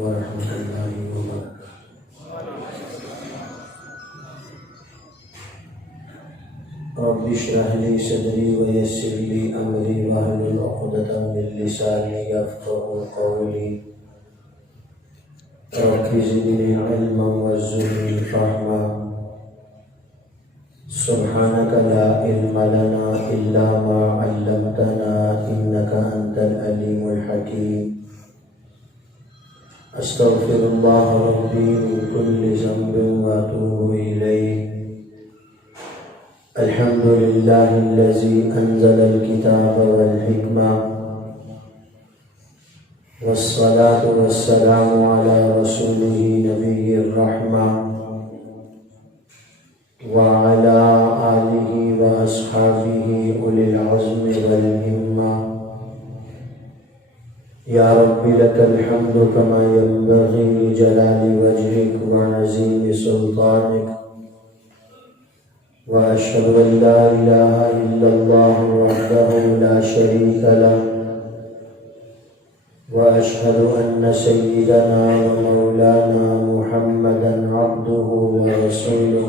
ورحمۃ اللہ وبرکاتہ۔ رب اشرح لي صدري ويسر لي امري واحلل عقدة من لساني يفقهوا قولي رب زدني علما وارزقني فهما سبحانك لا علم لنا الا ما علمتنا انك انت العليم الحكيم استغفر الله ربي من كل ذنب واتوب اليه الحمد لله الذي انزل الكتاب والحكمة والصلاة والسلام على رسوله نبي الرحمة وعلى آله وأصحابه أولي العزم والهمة يا رب لك الحمد كما ينبغي لجلال وجهك وعظيم سلطانك وأشهد أن لا إله إلا الله وحده لا شريك له وأشهد أن سيدنا ومولانا محمدا عبده ورسوله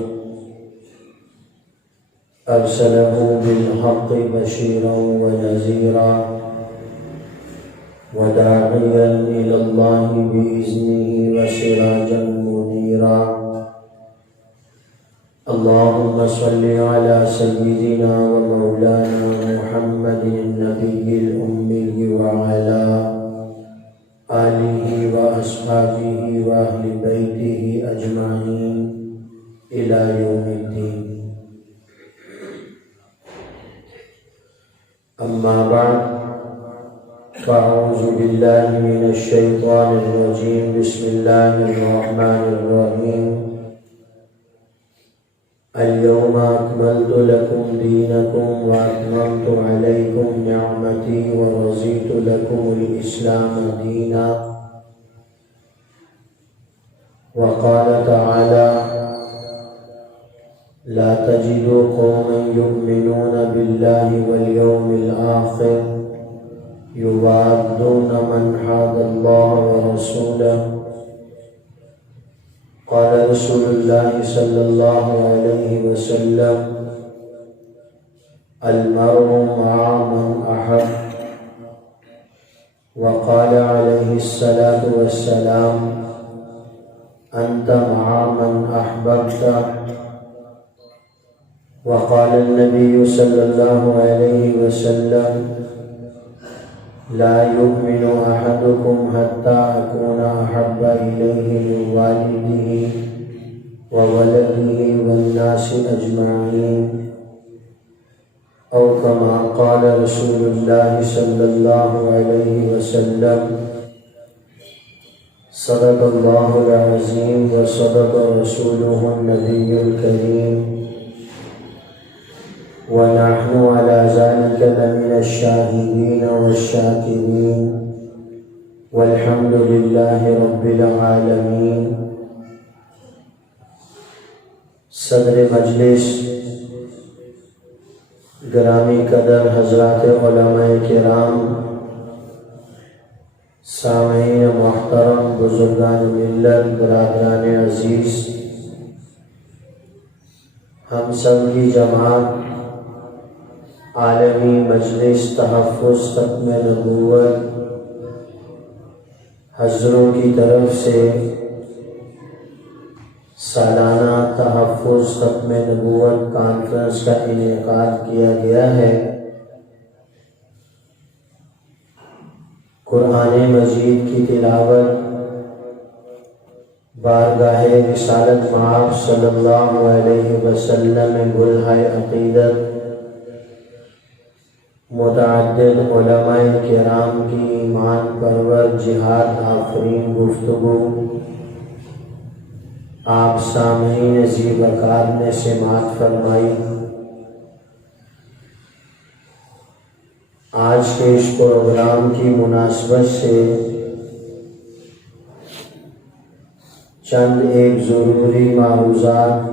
أرسله بالحق بشيرا ونذيرا وداعيا إلى الله بإذنه وسراجا منيرا اللهم صل على سيدنا ومولانا محمد النبي الأمي وعلى آله وأصحابه وأهل بيته أجمعين إلى يوم الدين أما بعد فأعوذ بالله من الشيطان الرجيم بسم الله الرحمن الرحيم اليوم أكملت لكم دينكم وأتممت عليكم نعمتي ورضيت لكم الإسلام دينا وقال تعالى لا تجد قوما يؤمنون بالله واليوم الآخر يوادون من حاد الله ورسوله قال رسول الله صلى الله عليه وسلم المرء مع من أحب وقال عليه الصلاة والسلام أنت مع من أحببت وقال النبي صلى الله عليه وسلم لا يؤمن أحدكم حتى أكون أحب إليه من والده وولده والناس أجمعين أو كما قال رسول الله صلى الله عليه وسلم صدق الله العظيم وصدق رسوله النبي الكريم ونحن على ذلك لمن الشاهدين والشاكرين والحمد لله رب العالمين صدر مجلس گرامی قدر حضرات علماء کرام سامعین محترم بزرگان ملت برادران عزیز ہم سب کی جماعت عالمی مجلس تحفظ ختم نبوت حضروں کی طرف سے سالانہ تحفظ ختم نبوت کانفرنس کا انعقاد کیا گیا ہے۔ قرآن مجید کی تلاوت بارگاہ رسالت مآب صلی اللہ علیہ وسلم میں گلہائے عقیدت متعدد علماء کرام کی ایمان پرور جہاد آفرین گفتگو آپ سامعین ذی وقار نے سماعت فرمائی۔ آج کے اس پروگرام کی مناسبت سے چند ایک ضروری معروضات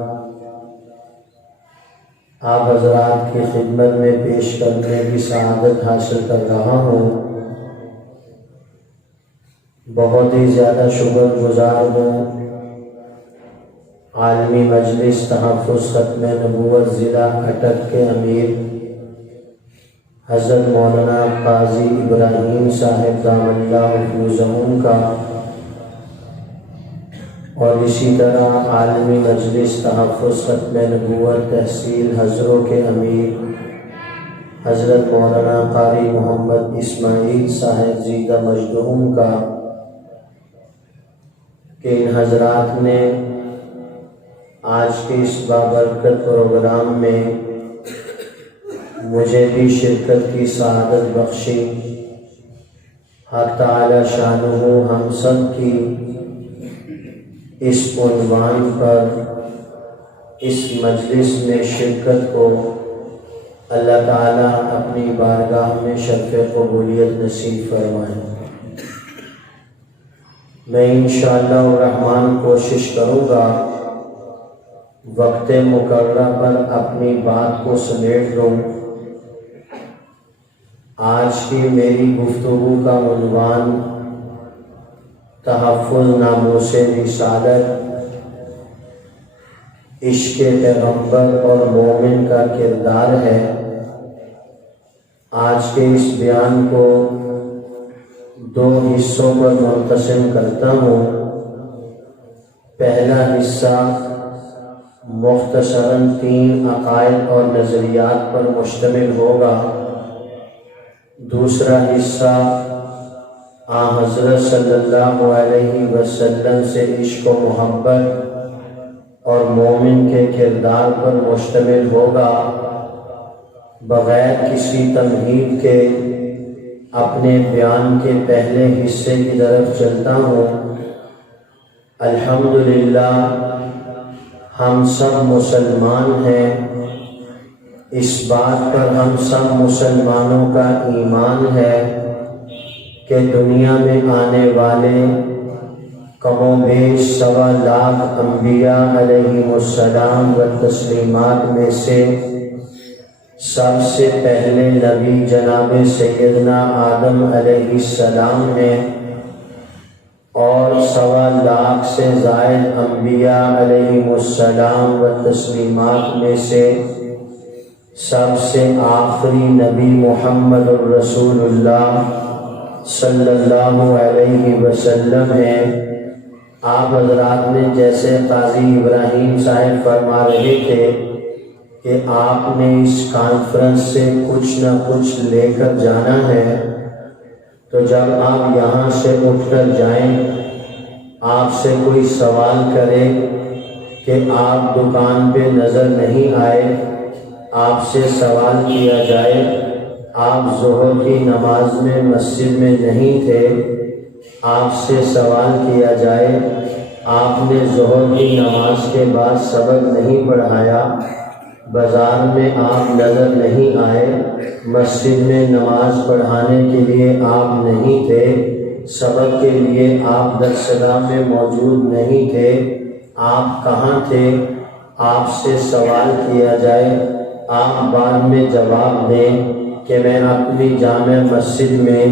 آپ حضرات کی خدمت میں پیش کرنے کی سعادت حاصل کر رہا ہوں۔ بہت ہی زیادہ شکر گزار ہوں عالمی مجلس تحفظ ختم نبوت ضلع اٹک کے امیر حضرت مولانا قاضی ابراہیم صاحب دام اللہ حفظہم کا، اور اسی طرح عالمی مجلس تحفظ ختم نبوت تحصیل حضروں کے امیر حضرت مولانا قاری محمد اسماعیل صاحب زیدہ مجدہم کا، کہ ان حضرات نے آج کے اس بابرکت پروگرام میں مجھے بھی شرکت کی سعادت بخشی۔ حق تعالی شانہ ہم سب کی اس عنوان پر اس مجلس میں شرکت کو اللہ تعالیٰ اپنی بارگاہ میں شرف قبولیت نصیب فرمائے۔ میں انشاءاللہ الرحمن کوشش کروں گا وقت مقررہ پر اپنی بات کو سمیٹ لوں۔ آج کی میری گفتگو کا عنوان تحفظ ناموس رسالت، عشق پیغمبر اور مومن کا کردار ہے۔ آج کے اس بیان کو دو حصوں پر منقسم کرتا ہوں۔ پہلا حصہ مختصراً 3 عقائد اور نظریات پر مشتمل ہوگا۔ دوسرا حصہ حضرت صلی اللہ علیہ وسلم سے عشق و محبت اور مومن کے کردار پر مشتمل ہوگا۔ بغیر کسی تمہید کے اپنے بیان کے پہلے حصے کی طرف چلتا ہوں۔ الحمدللہ ہم سب مسلمان ہیں، اس بات پر ہم سب مسلمانوں کا ایمان ہے کہ دنیا میں آنے والے کم و بیش 1.25 لاکھ انبیاء علیہم السلام و تسلیمات میں سے سب سے پہلے نبی جناب سیدنا آدم علیہ السلام ہیں، اور 1.25 لاکھ سے زائد انبیاء علیہم السلام و تسلیمات میں سے سب سے آخری نبی محمد الرسول اللہ صلی اللہ علیہ وسلم ہیں۔ آپ حضرات نے جیسے قاضی ابراہیم صاحب فرما رہے تھے کہ آپ نے اس کانفرنس سے کچھ نہ کچھ لے کر جانا ہے، تو جب آپ یہاں سے اٹھ کر جائیں، آپ سے کوئی سوال کرے کہ آپ دکان پہ نظر نہیں آئے، آپ سے سوال کیا جائے آپ ظہر کی نماز میں مسجد میں نہیں تھے، آپ سے سوال کیا جائے آپ نے ظہر کی نماز کے بعد سبق نہیں پڑھایا، بازار میں آپ نظر نہیں آئے، مسجد میں نماز پڑھانے کے لیے آپ نہیں تھے، سبق کے لیے آپ درسگاہ میں موجود نہیں تھے، آپ کہاں تھے؟ آپ سے سوال کیا جائے، آپ بعد میں جواب دیں کہ میں اپنی جامع مسجد میں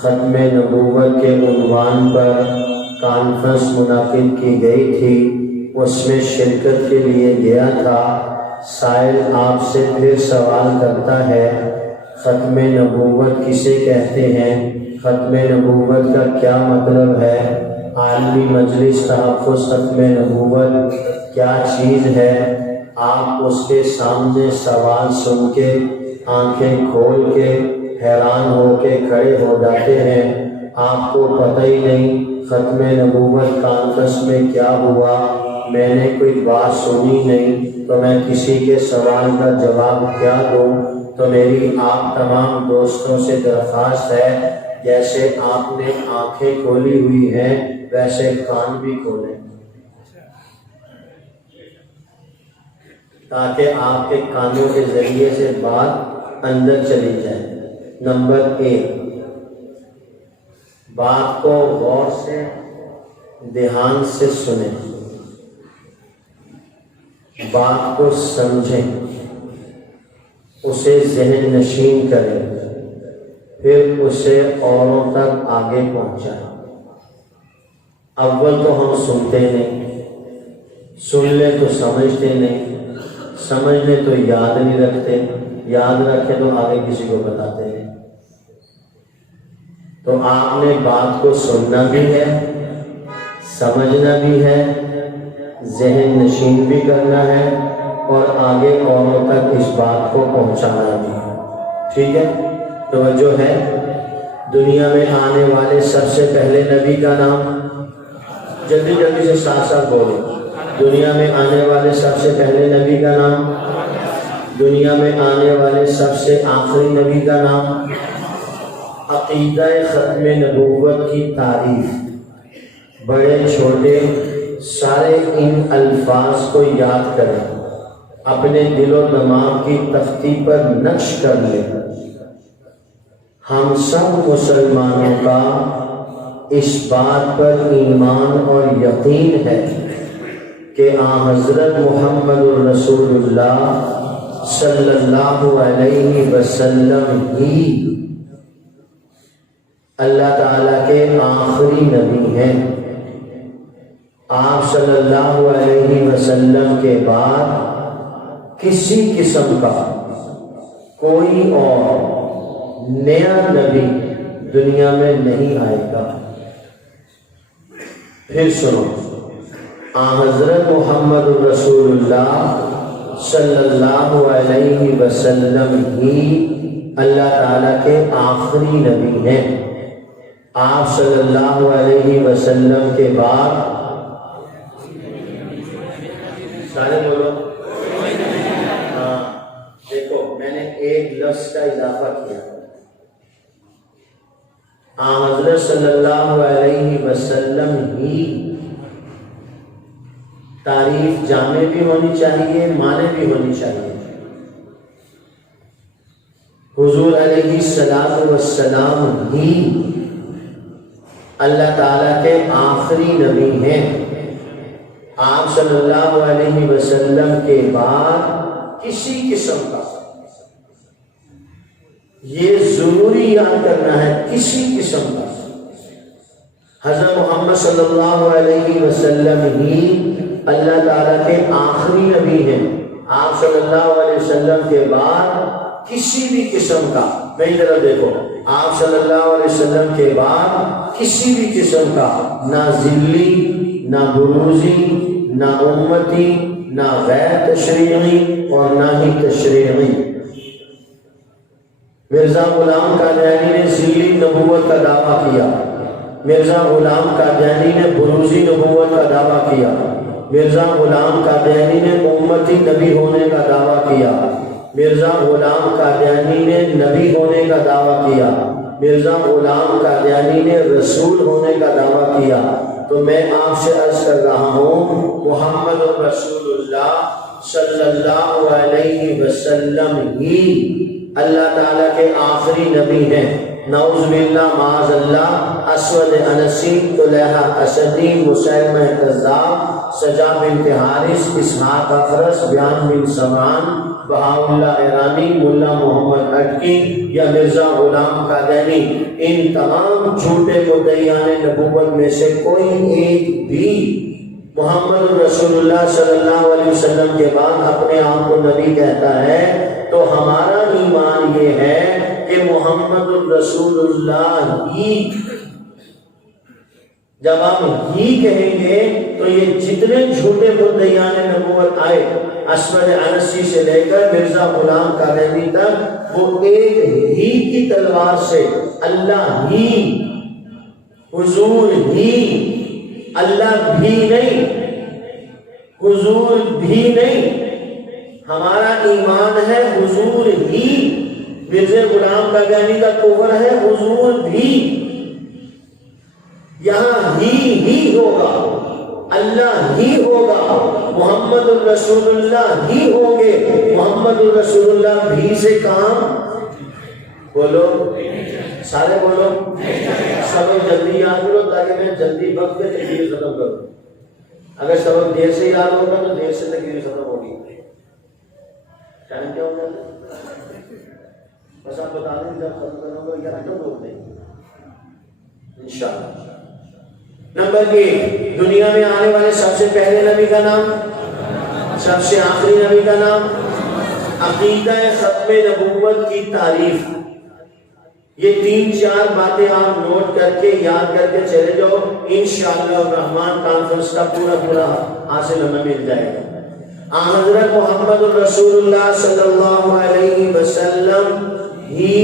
ختم نبوت کے عنوان پر کانفرنس منعقد کی گئی تھی، اس میں شرکت کے لیے گیا تھا۔ سائل آپ سے پھر سوال کرتا ہے، ختم نبوت کسے کہتے ہیں؟ ختم نبوت کا کیا مطلب ہے؟ عالمی مجلس تحفظ ختم نبوت کیا چیز ہے؟ آپ اس کے سامنے سوال سن کے آنکھیں کھول کے حیران ہو کے کھڑے ہو جاتے ہیں۔ آپ کو پتہ ہی نہیں ختم نبوت کانفرنس میں کیا ہوا، میں نے کوئی بات سنی نہیں، تو میں کسی کے سوال کا جواب کیا دوں؟ تو میری آپ تمام دوستوں سے درخواست ہے، جیسے آپ نے آنکھیں کھولی ہوئی ہیں ویسے کان بھی کھولیں، تاکہ آپ کے کانوں کے ذریعے سے بات اندر چلی جائے۔ نمبر 1، بات کو غور سے دھیان سے سنیں، بات کو سمجھیں، اسے ذہن نشین کریں، پھر اسے اوروں تک آگے پہنچائیں۔ اول تو ہم سنتے نہیں، سن لیں تو سمجھتے نہیں، سمجھ لیں تو یاد نہیں رکھتے، یاد رکھے تو آگے کسی کو بتاتے نہیں۔ تو آپ نے بات کو سننا بھی ہے، سمجھنا بھی ہے، ذہن نشین بھی کرنا ہے، اور آگے اوروں تک اس بات کو پہنچانا بھی ہے۔ ٹھیک ہے، توجہ ہے۔ دنیا میں آنے والے سب سے پہلے نبی کا نام، جلدی جلدی سے ساتھ ساتھ بولو۔ دنیا میں آنے والے سب سے پہلے نبی کا نام، دنیا میں آنے والے سب سے آخری نبی کا نام، عقیدہ ختم نبوت کی تعریف۔ بڑے چھوٹے سارے ان الفاظ کو یاد کریں، اپنے دل و دماغ کی تختی پر نقش کر لیں۔ ہم سب مسلمانوں کا اس بات پر ایمان اور یقین ہے کہ آن حضرت محمد الرسول اللہ صلی اللہ علیہ وسلم ہی اللہ تعالیٰ کے آخری نبی ہیں۔ آپ صلی اللہ علیہ وسلم کے بعد کسی قسم کا کوئی اور نیا نبی دنیا میں نہیں آئے گا۔ پھر سنو، حضرت محمد رسول اللہ صلی اللہ علیہ وسلم ہی اللہ تعالیٰ کے آخری نبی ہیں۔ آپ صلی اللہ علیہ وسلم کے بعد سارے بولو، دیکھو میں نے ایک لفظ کا اضافہ کیا، حضرت صلی اللہ علیہ وسلم ہی۔ تعریف جامع بھی ہونی چاہیے، معنی بھی ہونی چاہیے۔ حضور علیہ الصلوۃ والسلام ہی اللہ تعالیٰ کے آخری نبی ہیں۔ آپ صلی اللہ علیہ وسلم کے بعد کسی قسم کا، یہ ضروری یاد کرنا ہے، کسی قسم کا حضرت محمد صلی اللہ علیہ وسلم ہی اللہ تعالیٰ کے آخری نبی ہیں۔ آپ صلی اللہ علیہ وسلم کے بعد کسی بھی قسم کا، میری طرف دیکھو، آپ صلی اللہ علیہ وسلم کے بعد کسی بھی قسم کا نہ ذلی، نہ بروزی، نہ امتی، نہ غیر تشریعی اور نہ ہی تشریعی۔ مرزا غلام قادیانی نے ذلی نبوت کا دعویٰ کیا، مرزا غلام قادیانی نے بروزی نبوت کا دعویٰ کیا، مرزا غلام قادیانی نے امتی نبی ہونے کا دعویٰ کیا، مرزا غلام قادیانی نے نبی ہونے کا دعویٰ کیا، مرزا غلام قادیانی نے رسول ہونے کا دعویٰ کیا۔ تو میں آپ سے عرض کر رہا ہوں، محمد رسول اللہ صلی اللہ علیہ وسلم ہی اللہ تعالیٰ کے آخری نبی ہیں۔ نعوذ باللہ معاذ اللہ، اسود انسی، طلحہ اسدی، مسیلمہ کذاب، سجا بنت حارث، اسحاق افرس، بیان بن سمعان، بہاءاللہ ایرانی، ملا محمد اٹکی یا مرزا غلام قادیانی، ان تمام جھوٹے مدعیان نبوت میں سے کوئی ایک بھی محمد رسول اللہ صلی اللہ علیہ وسلم کے بعد اپنے آپ کو نبی کہتا ہے تو ہمارا ایمان یہ ہے کہ محمد رسول اللہ ہی، جب ہم ہی کہیں گے تو یہ جتنے جھوٹے مدعیان نبوت آئے اسود انسی سے لے کر مرزا غلام قادیانی تک، وہ ایک ہی کی تلوار سے اللہ ہی، حضور ہی، اللہ بھی نہیں، حضور بھی نہیں، ہمارا ایمان ہے حضور ہی۔ مرزا غلام قادیانی کا کفر ہے حضور بھی، یہاں ہی ہوگا، اللہ ہی ہوگا، محمد الرسول اللہ ہی ہوں گے۔ محمد الرسول اللہ بھی سے کام بولو، سارے بولو، سبق جلدی یاد کرو تاکہ میں جلدی وقت پہ تقریر ختم کروں۔ اگر سبق دیر سے یاد ہوگا تو دیر سے تقریر ختم ہوگی۔ ٹائم کیا ہوگا بس آپ بتا دیں جب ختم کروں گا، 11 روک دیں انشاءاللہ۔ نمبر 1 دنیا میں آنے والے سب سے پہلے نبی کا نام، سب سے آخری نبی کا نام، عقیدہ ختم نبوت کی تعریف۔ یہ 3-4 باتیں آپ نوٹ کر کے یاد کر کے چلے جاؤ، انشاءاللہ الرحمن کانفرنس کا پورا حاصل ہمیں مل جائے گا۔ حضرت محمد الرسول اللہ صلی اللہ علیہ وسلم ہی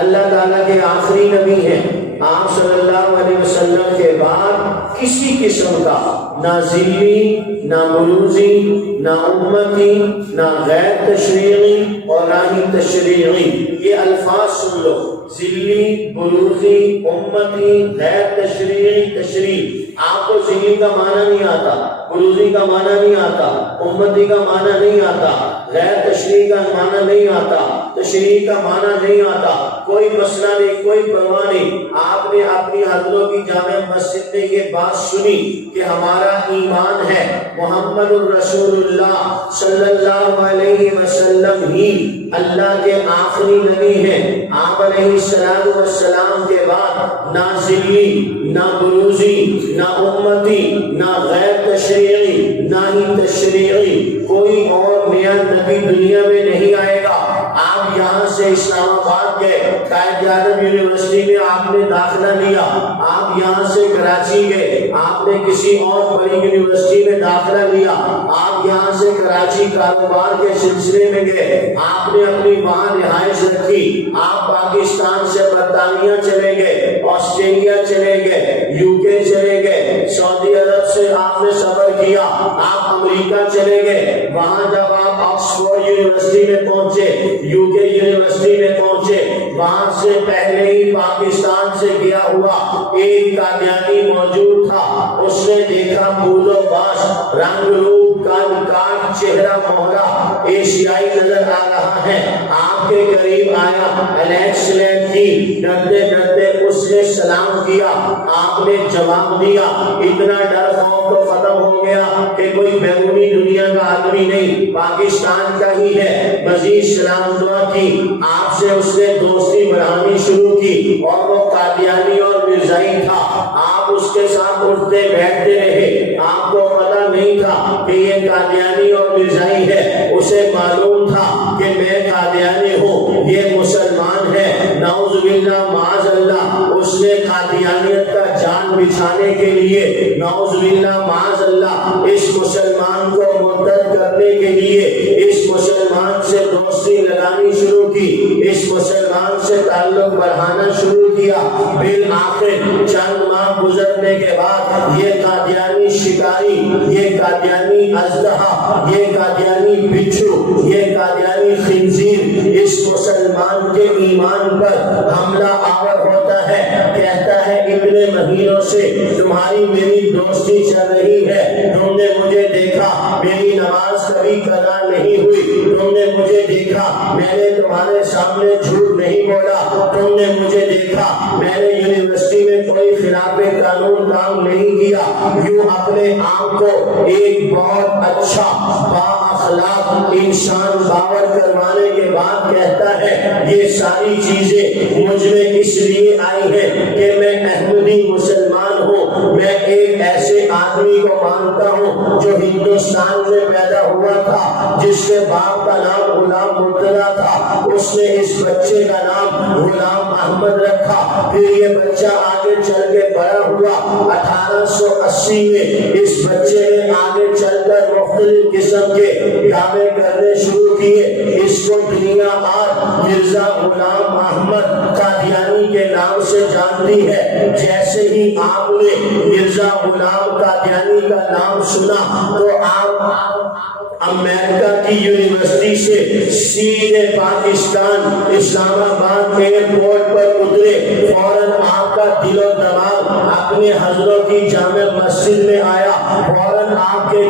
اللہ تعالیٰ کے آخری نبی ہیں۔ آپ صلی اللہ علیہ وسلم کے بعد کسی قسم کا نہ ذلی، نہ بروزی، نہ امتی، نہ غیر تشریعی اور نہ ہی تشریعی، یہ الفاظ سن لو، ذلی، بروزی، امتی، غیر تشریعی، تشریع۔ آپ کو ذلی کا معنی نہیں آتا، بروزی کا معنی نہیں آتا، امتی کا معنی نہیں آتا، غیر تشریع کا معنی نہیں آتا، تشریع کا معنی نہیں آتا، کوئی مسئلہ نہیں، کوئی پرواہ نہیں۔ آپ نے اپنی حضروں کی جامع مسجد میں یہ بات سنی کہ ہمارا ایمان ہے محمد الرسول اللہ صلی اللہ علیہ وسلم ہی اللہ کے آخری نبی ہیں۔ آپ علیہ السلام کے بعد نہ ذلی، نہ بروزی، نہ امتی، نہ غیر تشریعی، نہ ہی تشریعی، کوئی اور نیا نبی دنیا میں نہیں آئے گا۔ آپ یہاں سے اسلام آباد گئے، قائد اعظم یونیورسٹی میں آپ نے داخلہ لیا، آپ یہاں سے کراچی گئے، آپ نے کسی اور بڑی یونیورسٹی میں داخلہ لیا، آپ یہاں سے کراچی کاروبار کے سلسلے میں گئے، آپ نے اپنی وہاں رہائش رکھی، آپ پاکستان سے برطانیہ چلے گئے، آسٹریلیا چلے گئے، یو کے چلے گئے، سعودی عرب سے آپ نے سفر کیا، آپ امریکہ چلے گئے، وہاں جب آپ آکسفورڈ یونیورسٹی میں پہنچے، یو کے یونیورسٹی میں پہنچے، وہاں سے پہلے ہی پاکستان سے گیا ہوا ایک قادیانی موجود تھا، اس نے دیکھا بود و باش، رنگ روپ، قد کاٹ، چہرہ مہرہ ایشیائی نظر آ رہا ہے، آپ کے قریب آیا، الیکس لین کی، ڈرتے ڈرتے اس نے سلام کیا، آپ نے جواب دیا، اتنا ڈر خوف تو ختم ہو گیا کہ کوئی بیرونی دنیا کا آدمی نہیں، پاکستان کا ہی ہے، مزید سلام دعا کی، آپ سے اس نے دوستی بڑھانی شروع کی، اور وہ قادیانی اور مرزائی تھا، آپ اس کے ساتھ اٹھتے بیٹھتے رہے، آپ کو پتہ نہیں تھا کہ یہ قادیانی اور مرزائی ہے، اسے معلوم تھا کہ میں قادیانی ہوں، یہ مسلمان ہے، نعوذ باللہ معاذ اللہ، اس نے قادیانیت کا جان بچھانے کے لیے نعوذ باللہ معاذ اللہ اس مسلمان کو مرتد کرنے کے لیے اس مسلمان سے دوستی لگانی شروع کی، اس مسلمان سے تعلق بڑھانا شروع کیا، بالآخر چند ماہ گزرنے کے بعد یہ قادیانی شکاری، یہ قادیانی اژدہا، یہ قادیانی بچھو، یہ قادیانی خنزیر اس مسلمان کے ایمان پر حملہ آور ہوتا ہے، کہتا ہے اتنے مہینوں سے تمہاری میری دوستی چل رہی ہے، تم نے مجھے دیکھا میری نماز کبھی قضا نہیں ہوئی، تم نے مجھے دیکھا میں نے تمہارے سامنے جھوٹ نہیں بولا، تم نے مجھے دیکھا میں نے یونیورسٹی میں کوئی خلاف قانون کام نہیں کیا، یوں اپنے آپ کو ایک بہت اچھا بااخلاق انسان باور کروانے کے بعد کہتا ہے یہ ساری چیزیں مجھ میں اس لیے آئی ہیں کہ میں احمدی مسلمان ہوں، میں ایک ایسے آدمی کو مانتا ہوں جو ہندوستان میں پیدا ہوا تھا، جس کے باپ کا نام غلام مرتضیٰ تھا، اس نے اس بچے کا نام غلام احمد رکھا، پھر یہ بچہ آگے چل کے بڑا ہوا، 1880 میں اس بچے نے آگے چل کر مختلف قسم کے کامیں کرنے شروع کیے، اس کو دنیا آج مرزا غلام احمد قادیانی کے نام سے جانتی ہے۔ جیسے ہی آپ نے مرزا غلام قادیانی کا نام سنا تو آپ امریکہ کی یونیورسٹی سے سیدھے پاکستان اسلام آباد ایئرپورٹ پر اترے، فوراً آپ کا دل و دماغ اپنے حضروں کی جامع مسجد میں آیا، فوراً آپ کے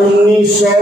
1900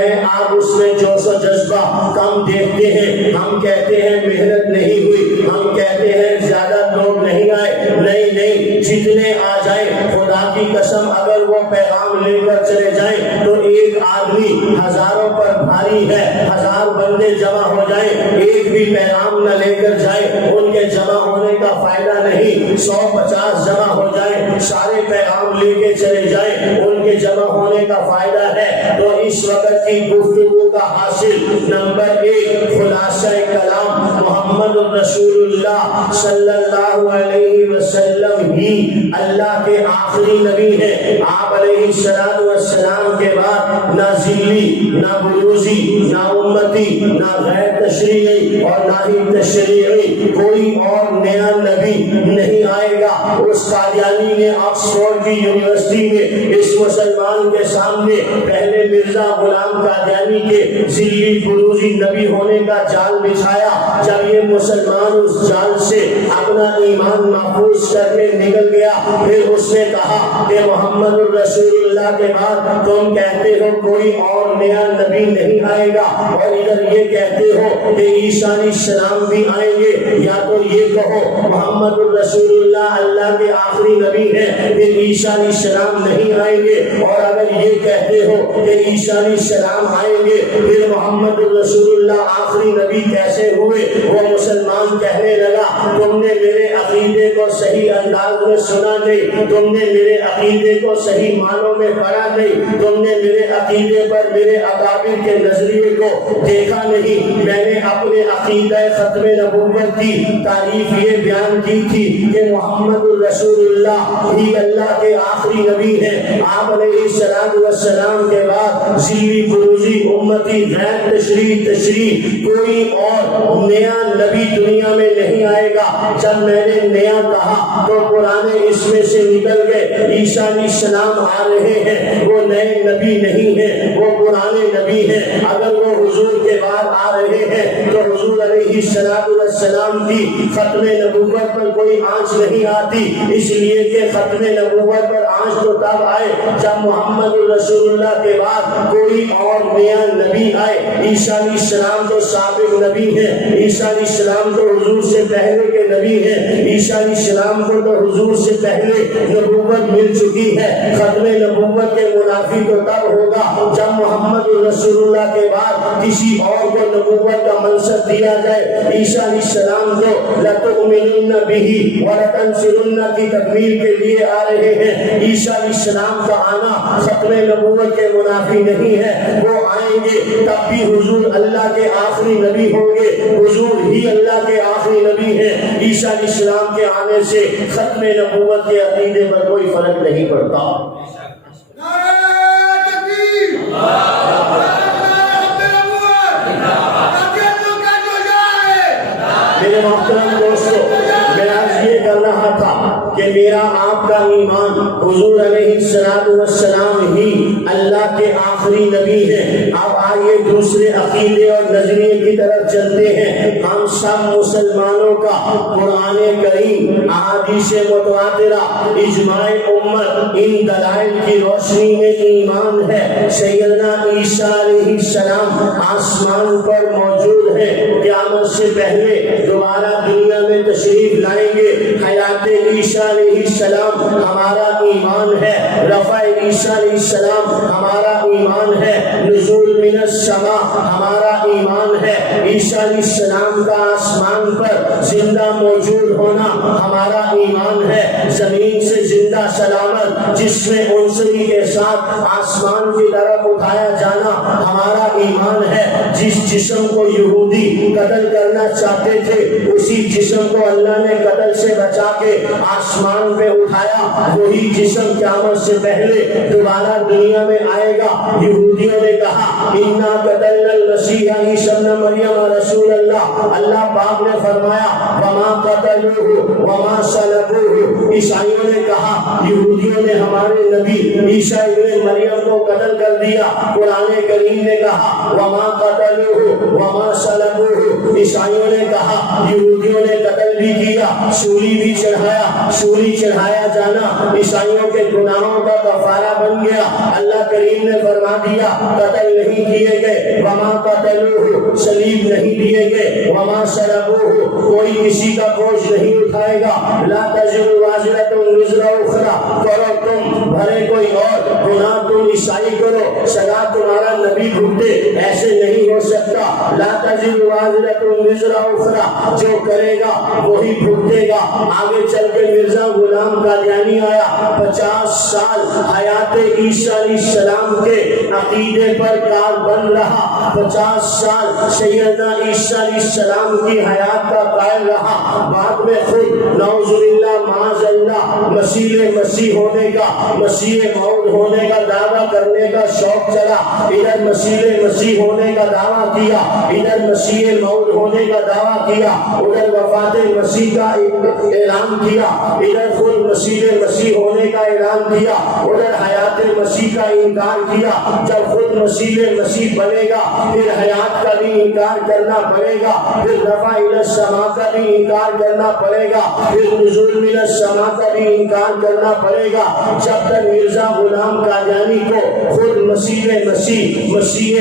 ہے آپ اس میں جوش و جذبہ کم دیکھتے ہیں. ہم کہتے ہیں محنت نہیں ہوئی, ہم کہتے ہیں زیادہ لوگ نہیں آئے. نہیں, جتنے آ جائیں خدا کی قسم اگر وہ پیغام لے کر چلے جائیں تو ایک آدمی ہزاروں پر بھاری ہے. 1000 بندے جمع ہو جائیں, ایک بھی پیغام نہ لے کر جائے, ان کے جمع ہونے کا فائدہ نہیں. 150 جمع ہو جائیں, سارے پیغام لے کے چلے جائیں, ان کے جمع ہونے کا فائدہ ہے. تو اس وقت کی گفتگو کا حاصل نمبر 1 خلاصہ کلام محمد رسول اللہ صلی اللہ علیہ وسلم ہی اللہ کے آخری نبی ہیں. آپ علیہ السلام کے بعد نہ ذلی, نہ بروزی, نہ امتی, نہ غیر تشریعی اور نہ ہی تشریعی کوئی اور نیا نبی نہیں آئے گا. اس قادیانی نے آکسفورڈ کی یونیورسٹی میں اس مسلمان کے سامنے پہلے مرزا غلام قادیانی کے ذلی بروزی نبی ہونے کا جال بچھایا. جب یہ مسلمان اس جال سے اپنا ایمان محفوظ کرنے نکل گیا, پھر اس نے کہا کہ محمد رسول اللہ کے بعد تم کہتے ہو کوئی اور نیا نبی نہیں آئے گا, اور ادھر یہ کہتے ہو کہ عیسیٰ علیہ السلام بھی آئیں گے. یا تو یہ کہو محمد رسول اللہ اللہ کے آخری نبی ہیں, پھر عیسیٰ علیہ السلام نہیں آئیں گے, اور اگر یہ کہتے ہو کہ عیسیٰ علیہ السلام آئیں گے پھر محمد رسول اللہ آخری نبی کیسے ہوئے؟ وہ مسلمان کہنے لگا تم نے میرے عقیدے کو صحیح انداز میں سنا نہیں, تم نے میرے عقیدے کو صحیح معنوں میں پڑھا نہیں, تم نے میرے عقیدے پر میرے اکابر کے نظریے کو دیکھا نہیں. میں نے اپنے عقیدہ ختم نبوت کی تعریف یہ بیان کی تھی کہ محمد رسول اللہ ہی اللہ کے آخری نبی ہیں. آپ علیہ السلام کے بعد ذلی بروزی امتی غیر تشریع کوئی اور نیا نبی دنیا میں نہیں آئے گا. جب میں نے نیا کہا تو پرانے اس میں سے نکل گئے. عیسیٰ علیہ السلام آ رہے ہیں, وہ نئے نبی نہیں ہیں, وہ پرانے نبی ہیں. اگر وہ حضور کے بعد آ رہے ہیں تو حضور علیہ السلام کی ختم نبوت پر کوئی آنچ نہیں آتی, اس لیے کہ ختم نبوت پر آنچ تو تب آئے جب محمد رسول اللہ کے بعد کوئی اور نیا نبی آئے. عیسیٰ علیہ السلام تو سابق نبی ہیں, عیسیٰ علیہ السلام تو حضور سے پہلے کے نبی ہیں, عیسیٰ علیہ السلام کو تو حضور سے پہلے نبوت مل چکی ہے. ختم نبوت کے منافی تو تب ہوگا جب محمد رسول اللہ کے بعد کسی اور کو نبوت کا منصب دیا جائے. عیسیٰ علیہ السلام تو لتؤمنن بہ ولتنصرن کی تکمیل کے لیے آ رہے ہیں. عیسیٰ علیہ السلام کا آنا ختم نبوت کے منافی نہیں ہے, وہ آئیں گے تب بھی حضور اللہ کے آخری نبی ہوں گے, حضور ہی اللہ کے آخری نبی ہیں. عیسیٰ علیہ السلام کے آنے سے ختم نبوت کے عقیدے پر کوئی فرق نہیں پڑتا. میرے محترم دوستو, میں آج یہ کر رہا تھا کہ میرا آپ کا ایمان حضور علیہ السلام ہی اللہ کے آخری نبی ہیں. اب آئیے دوسرے عقیدے اور نظریے کی طرف چلتے ہیں. ہم سب مسلمانوں کا قرآن کریم, احادیث متواترہ, اجماع امت, ان دلائل کی روشنی میں ایمان ہے. سیدنا عیسیٰ علیہ السلام آسمان پر موجود ہیں, قیامت سے پہلے دوبارہ دنیا میں تشریف لائیں گے. حیات عیسیٰ علیہ السلام ہمارا ایمان ہے, رفع عیسیٰ علیہ السلام ہمارا ایمان ہے, نزول من السماء ہمارا ایمان ہے, عیسیٰ علیہ السلام کا آسمان پر زندہ موجود ہونا ہمارا ایمان ہے, زمین سے زندہ سلامت جسم عنصری کے ساتھ آسمان کی طرف اٹھایا جانا ہمارا ایمان ہے. جس جسم کو یہودی قتل کرنا چاہتے تھے اسی جسم کو اللہ نے قتل سے بچا کے آسمان پہ اٹھایا, وہی جسم قیامت سے پہلے دوبارہ دنیا میں آئے گا. یہودیوں نے کہا انا قتلنا المسیح عیسی ابن مریم رسول اللہ, اللہ پاک نے فرمایا وما قتلوه وما صلبوه. عیسائیوں نے کہا یہودیوں نے ہمارے نبی عیسی ابن مریم کو قتل کر دیا, کیا؟ قرآن کریم نے کہا وما قتلوہ وما صلبوہ، عیسائیوں نے کہا، یہودیوں نے قتل بھی کیا، سولی بھی چڑھایا، سولی چڑھایا جانا عیسائیوں کے گناہوں کا کفارہ بن گیا۔ اللہ کریم نے فرما دیا قتل نہیں کیے گئے، وما قتلوہ صلیب نہیں دیے گئے، وما صلبوہ کوئی کسی کا بوجھ نہیں اٹھائے گا، لا تزر وازرۃ وزر اخری، کرو تم بھرے کوئی اور گناہ، تم عیسائی کرو سزا تمہارا نبی بھگتے، ایسے نہیں ہو سکتا۔ لا تزر وازرۃ وزر اخری، جو کرے گا وہی بھگتے گا۔ آگے چل کے مرزا غلام قادیانی آیا، 50 سال حیات عیسیٰ علیہ السلام کے عقیدے پر کار بند رہا، 50 سال سیدنا عیسیٰ علیہ السلام کی حیات کا قائل رہا، بعد میں خود نعوذ باللہ معاذ اللہ مسیح ہونے کا، مسیح موعود ہونے کا دعویٰ کرنے کا شوق چلا، ادھر مسیح ہونے کا دعویٰ کیا، ادھر مسیح موعود ہونے کا دعویٰ کیا، ادھر وفات مسیح کا اعلان کیا، ادھر خود مسیح ہونے کا اعلان کیا، ادھر حیات مسیح کا انکار کیا۔ جب خود مسیح بنے گا پھر حیات کا بھی انکار کرنا پڑے گا، پھر رفع الی السماء کا بھی انکار کرنا پڑے گا، پھر نزول من السماء کا بھی انکار کرنا پڑے گا۔ جب تک مرزا غلام قادیانی کو خود مسیح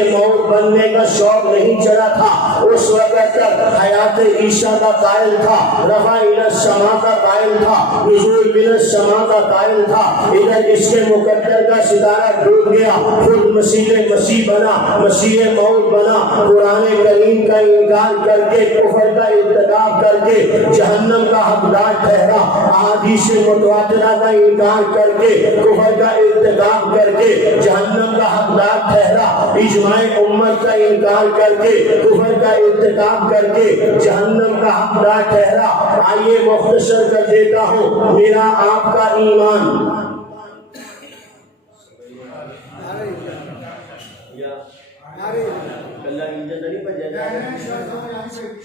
موعود بننے کا شوق نہیں چلا تھا، اس وقت تک حیات عیسیٰ کا قائل تھا، رفع الی السماء کا قائل تھا، نزول من السماء کا قائل تھا۔ ادھر اس کے مقدر کا ستارہ ڈوب گیا، خود مسیح بنا، مسیح موعود بنا، قرآن کریم کا انکار کر کے، کفر کا ارتکاب کر کے جہنم کا حقدار ٹھہرا، احادیث متواترہ کا انکار کر کے، کفر کا ارتکاب کر کے جہنم کا حقدار ٹھہرا، اجماع امت کا انکار کر کے، کفر کا ارتکاب کر کے جہنم کا حقدار ٹھہرا۔ آئیے مختصر کر دیتا ہوں، میرا آپ کا ایمان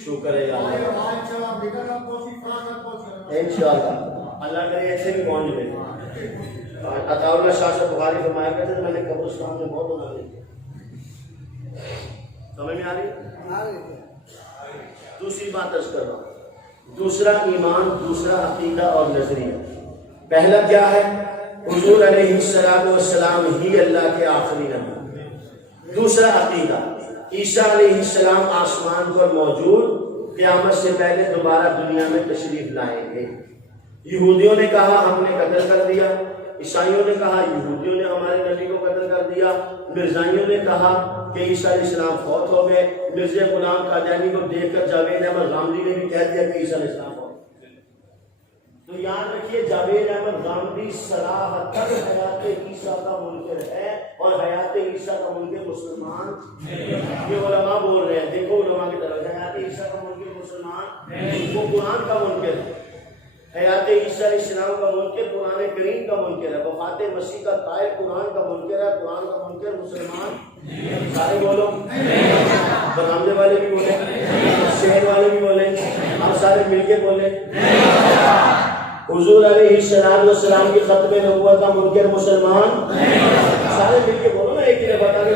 شکر ہے انشاءاللہ، اللہ کرے ایسے بھی پہنچ گئے۔ عطا اللہ شاہ سے بخاری فرمایا کرتے تھے میں نے قبرستان میں بہت بنا لی، سمجھ میں آ رہی؟ دوسری بات عرض کر رہا ہوں، دوسرا ایمان، دوسرا عقیدہ اور نظریہ۔ پہلا کیا ہے؟ حضور علیہ السلام ہی اللہ کے آخری نبی۔ دوسرا عقیدہ، عیسیٰ علیہ السلام آسمان پر موجود، قیامت سے پہلے دوبارہ دنیا میں تشریف لائیں گے۔ یہودیوں نے کہا ہم نے قتل کر دیا، عیسائیوں نے کہا یہودیوں نے ہمارے نبی کو قتل کر دیا، مرزائیوں نے کہا کہ عیسیٰ علیہ السلام فوت ہو گئے، مرزا غلام قادیانی کو دیکھ کر جاوید احمد غامدی نے بھی کہہ دیا کہ عیسیٰ علیہ السلام فوت۔ تو یاد رکھیے جاوید احمد غامدی صراحتاً حیات عیسیٰ کا منکر ہے، اور حیات عیسیٰ کا منکر مسلمان، یہ علماء بول رہے ہیں، دیکھو علماء کی طرف، حیات عیسیٰ کا منکر مسلمان، وہ قرآن کا منکر ہے۔ حیات عیسیٰ علیہ السلام کا منکر قرآن کریم کا منکر ہے، وفات مسیح کا قائل قرآن کا منکر ہے، قرآن کا منکر مسلمان۔ سارے بولو، برامدے والے بھی بولیں، شہر والے بھی بولیں، ہم سارے مل کے بولیں۔ حضور علیہ السلام کی ختم نبوت کا منکر مسلمان، سارے مل کے بولو نا، ایک ہی بتا کے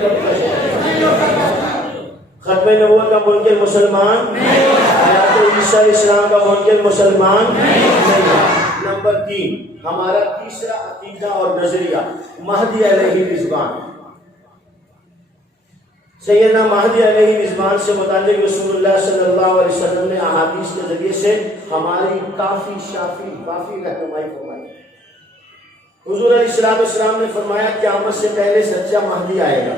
ختم نبوت کا منکر مسلمان، حیات عیسیٰ علیہ السلام کا منکر مسلمان نہیں۔ نمبر 3، ہمارا تیسرا عقیدہ اور نظریہ، مہدی علیہ الرضوان۔ سیدنا مہدی علیہ الرضوان سے متعلق رسول اللہ صلی اللہ علیہ وسلم نے احادیث کے ذریعے سے ہماری کافی رہنمائی فرمائی۔ حضور علیہ السلام نے فرمایا قیامت سے پہلے سچا مہدی آئے گا،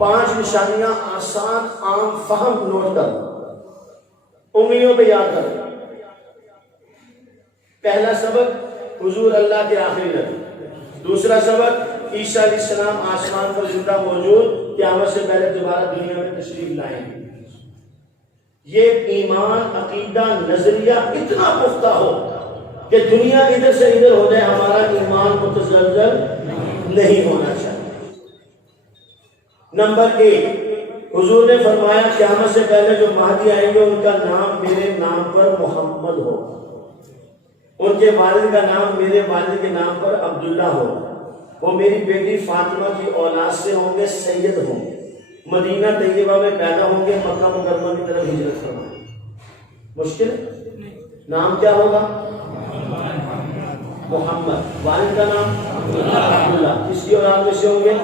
5 نشانیاں آسان عام فہم نوٹ کر، انگلیوں پہ یاد کر۔ پہلا سبق حضور اللہ کے آخری نبی، دوسرا سبق عیسیٰ علیہ السلام آسمان پر زندہ موجود، قیامت سے پہلے دوبارہ دنیا میں تشریف لائیں گے۔ یہ ایمان، عقیدہ، نظریہ اتنا پختہ ہو کہ دنیا ادھر سے ادھر ہو جائے، ہمارا ایمان متزلزل نہیں ہونا چاہیے۔ نمبر 1، حضور نے فرمایا قیامت سے پہلے جو مہدی آئیں گے ان کا نام میرے نام پر محمد ہو، ان کے والد کا نام میرے والد کے نام پر عبداللہ ہو، وہ میری بیٹی فاطمہ کی اولاد سے ہوں گے، سید ہوں گے، مدینہ طیبہ میں پیدا ہوں گے، مکہ مکرمہ کی طرف ہجرت فرمائیں گے۔ مشکل ہے؟ نام کیا ہوگا؟ محمد۔ والد کا نام عبداللہ۔ کس کی اولاد میں سے ہوں گے؟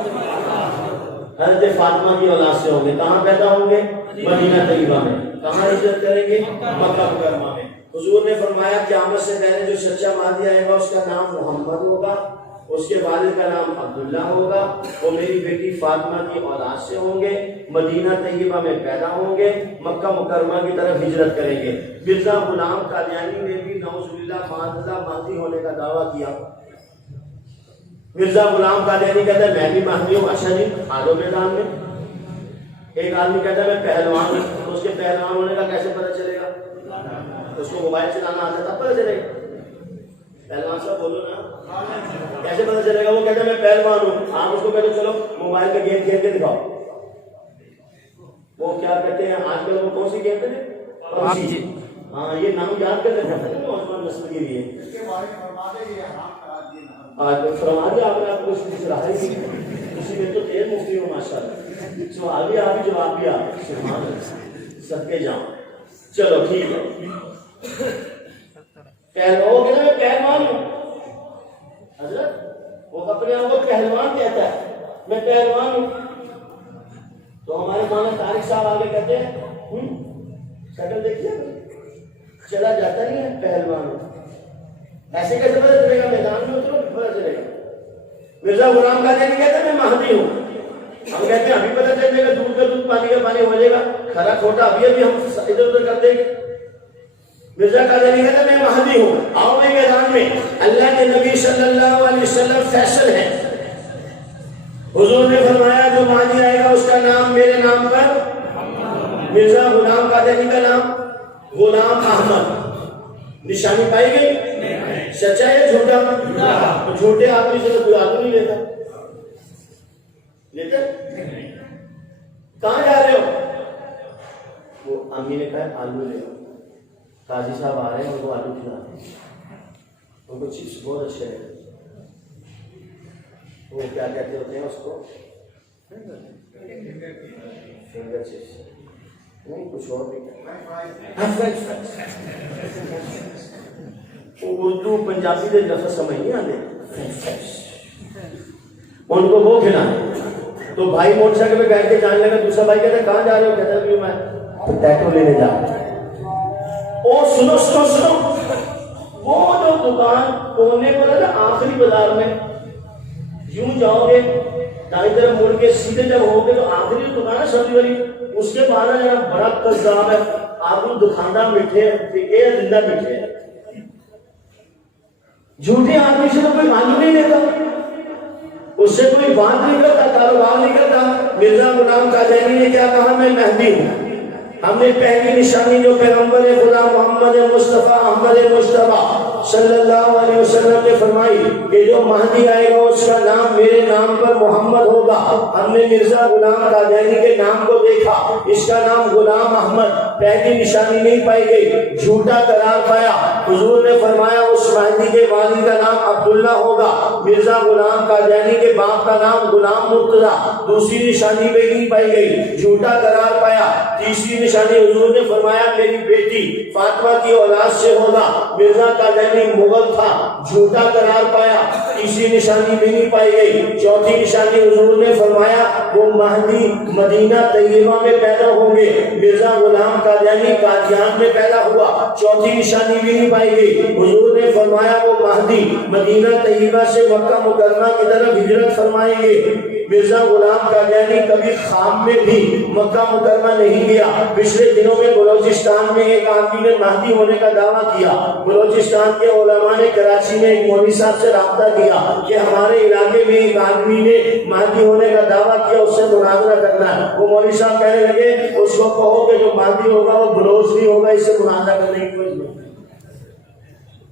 حضرت فاطمہ کی اولاد سے ہوں گے۔ کہاں پیدا ہوں گے؟ مدینہ طیبہ میں۔ کہاں ہجرت کریں گے؟ مکہ مکرمہ میں۔ حضور نے فرمایا قیامت سے پہلے جو سچا مہدی آئے گا اس کا نام محمد ہوگا، اس کے والد کا نام عبداللہ ہوگا، وہ میری بیٹی فاطمہ کی اولاد سے ہوں گے، مدینہ طیبہ میں پیدا ہوں گے، مکہ مکرمہ کی طرف ہجرت کریں گے۔ مرزا غلام قادیانی نے بھی نعوذ باللہ معاذ اللہ مہدی ہونے کا دعویٰ کیا۔ مرزا غلام قادیانی کہتا ہے میں بھی مہدی ہوں۔ اچھا جی، آلو میدان میں ایک آدمی کہتا ہے میں پہلوان ہوں، تو اس کے پہلوان ہونے کا کیسے پتہ چلے گا؟ اس کو موبائل چلانا آتا ہے تب پتہ چلے گا؟ پہلوان صاحب بولو نا، کیسے پتہ چلے گا؟ وہ کہتا ہے میں پہلوان ہوں، آپ اس کو کہتے چلو موبائل پہ گیم کھیل کے دکھاؤ۔ وہ کیا کہتے ہیں آج کل وہ کون سی گیم ہے؟ ہاں، یہ نام یاد کر رکھا تھا نوجوان نسل کے لیے۔ فرما دیا آپ نے، آپ کو اس رہا ہے اسی میں تو تیز مفتی ہو ماشاء اللہ، سوال بھی آپ جواب بھی آپ، سب کے جاؤ۔ چلو ٹھیک ہے، پہلوان کہتا ہے میں پہلوان ہوں۔ حضرت وہ اپنے آپ کو پہلوان کہتا ہے، میں پہلوان ہوں۔ تو ہمارے مولانا طارق صاحب آگے کہتے ہیں شکل دیکھیے چلا جاتا نہیں ہے پہلوان ہوں۔ ایسے کیسے پتہ چلے گا؟ میدان میں اترو پتہ چلے گا۔ مرزا غلام قادیانی کہتا ہے میں مہدی ہوں۔ ہم کہتے ہیں ابھی پتہ چل جائے گا، دودھ کا دودھ پانی کا پانی ہو جائے گا، کھرا کھوٹا ابھی ہم ادھر ادھر کر دیں گے۔ مرزا قادیانی کہتا ہے میں مہدی ہوں، آؤ میں میدان میں۔ اللہ کے نبی صلی اللہ علیہ وسلم فیصل ہے، حضور نے فرمایا جو مہدی آئے گا اس کا نام میرے نام پر، مرزا غلام قادیانی کا نام غلام احمد۔ نشانی پائی گئی؟ سچا ہے جھوٹا؟ جھوٹے آدمی سے تو کوئی آدمی نہیں لیتا، لیتے؟ کہاں جا رہے ہو؟ وہ امی نے کہا آلو لے، قاضی صاحب آ رہے ہیں ان کو آلو کھلا دیں، ان کو چپس بہت اچھے ہیں، وہ کیا کہتے ہوتے ہیں اس کو؟ فنگر چپس نہیں، کچھ اور بھی اردو پنجابی کے لفظ سمجھ نہیں آتے، ان کو وہ کھلانے۔ تو بھائی موٹر سائیکل پہ بیٹھ کے جانے لگا، دوسرا بھائی کہتا ہے کہاں جا رہے ہو؟ کہتا ہے میں ٹیٹو لینے جا رہا ہوں۔ او سنو سنو سنو، وہ جو دکان کونے پر ہے نا آخری بازار میں، یوں جاؤ گے دائیں طرف مڑ کے سیدھے جب ہوگے تو آخری دکان ہے سبزی والی، اس کے بعد ہے بڑا کذاب ہے، آپ کو دکھانا میٹھے زندہ میٹھے، جھوٹے آدمی سے تو کوئی معلوم نہیں لیتا، اس سے کوئی بات نہیں کرتا، کاروبار نہیں کرتا۔ مرزا غلام قادیانی نے کیا کہا؟ میں مہدی ہوں۔ ہم نے پہلی نشانی جو پیغمبر خدا محمد مصطفیٰ احمد مصطفیٰ صلی اللہ علیہ وسلم نے فرمائی کہ جو مہدی آئے گا اس کا نام میرے نام پر محمد ہوگا، ہم نے مرزا غلام قادیانی کے نام کو دیکھا، اس کا نام غلام احمد، پہلی نشانی نہیں پائی گئی، جھوٹا قرار پایا۔ حضور نے فرمایا اس مہدی کے والد کا نام عبداللہ ہوگا، مرزا غلام قادیانی کے باپ کا نام غلام مرتضیٰ، دوسری نشانی پہ نہیں پائی گئی، جھوٹا قرار پایا۔ تیسری نشانی حضور نے فرمایا میری بیٹی فاطمہ کی اولاد سے ہوگا، مرزا قادیانی مغل تھا، جھوٹا قرار پایا، تیسری نشانی بھی نہیں پائی گئی۔ چوتھی نشانی حضور نے فرمایا وہ مہدی مدینہ طیبہ میں پیدا ہوں گے، مرزا غلام قادیانی قادیان میں پیدا ہوا، چوتھی نشانی بھی نہیں پائی گئی۔ حضور نے فرمایا وہ مہدی مدینہ طیبہ سے مکہ مکرمہ کی طرف ہجرت فرمائیں گے۔ مرزا غلام قادیانی کبھی خواب میں بھی مکہ مکرمہ نہیں گیا۔ پچھلے دنوں میں بلوچستان میں ایک آدمی نے مہدی ہونے کا دعویٰ کیا، بلوچستان کے علماء نے کراچی میں ایک مولوی صاحب سے رابطہ کیا کہ ہمارے علاقے میں ایک آدمی نے مہدی ہونے کا دعویٰ کیا، اس سے مناظرہ کرنا ہے۔ وہ مولوی صاحب کہنے لگے اس کو کہو کہ جو مہدی ہوگا وہ بلوچ نہیں ہوگا، اس سے مناظرہ کرنے کی کوئی ضرورت نہیں،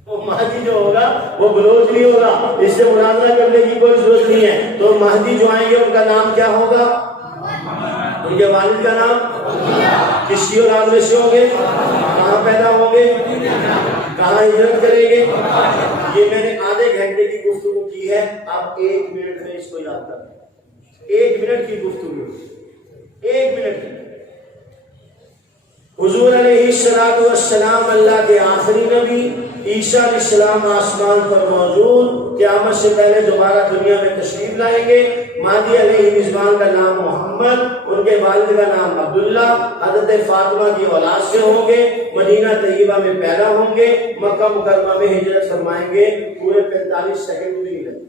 وہ مہدی جو ہوگا وہ بلوچ نہیں ہوگا، اس سے مناظرہ کرنے کی کوئی ضرورت نہیں ہے۔ تو مہدی جو آئیں گے ان کا نام کیا ہوگا؟ ان کے والد کا نام کس کی اولاد میں سے ہوں گے؟ کہاں پیدا ہوں گے؟ کہاں ہجرت کریں گے؟ یہ میں نے آدھے گھنٹے کی گفتگو کی ہے، آپ 1 منٹ میں اس کو یاد کر لیں۔ 1 منٹ کی گفتگو، 1 منٹ کی۔ حضور علیہ السلام اللہ کے آخری نبی، عیسیٰ علیہ السلام آسمان پر موجود، قیامت سے پہلے دوبارہ دنیا میں تشریف لائیں گے۔ مہدی علیہ السلام کا نام محمد، ان کے والد کا نام عبداللہ، حضرت فاطمہ کی اولاد سے ہوں گے، مدینہ طیبہ میں پیدا ہوں گے، مکہ مکرمہ میں ہجرت فرمائیں گے، پورے 45 سیکنڈ بھی نہیں لگے۔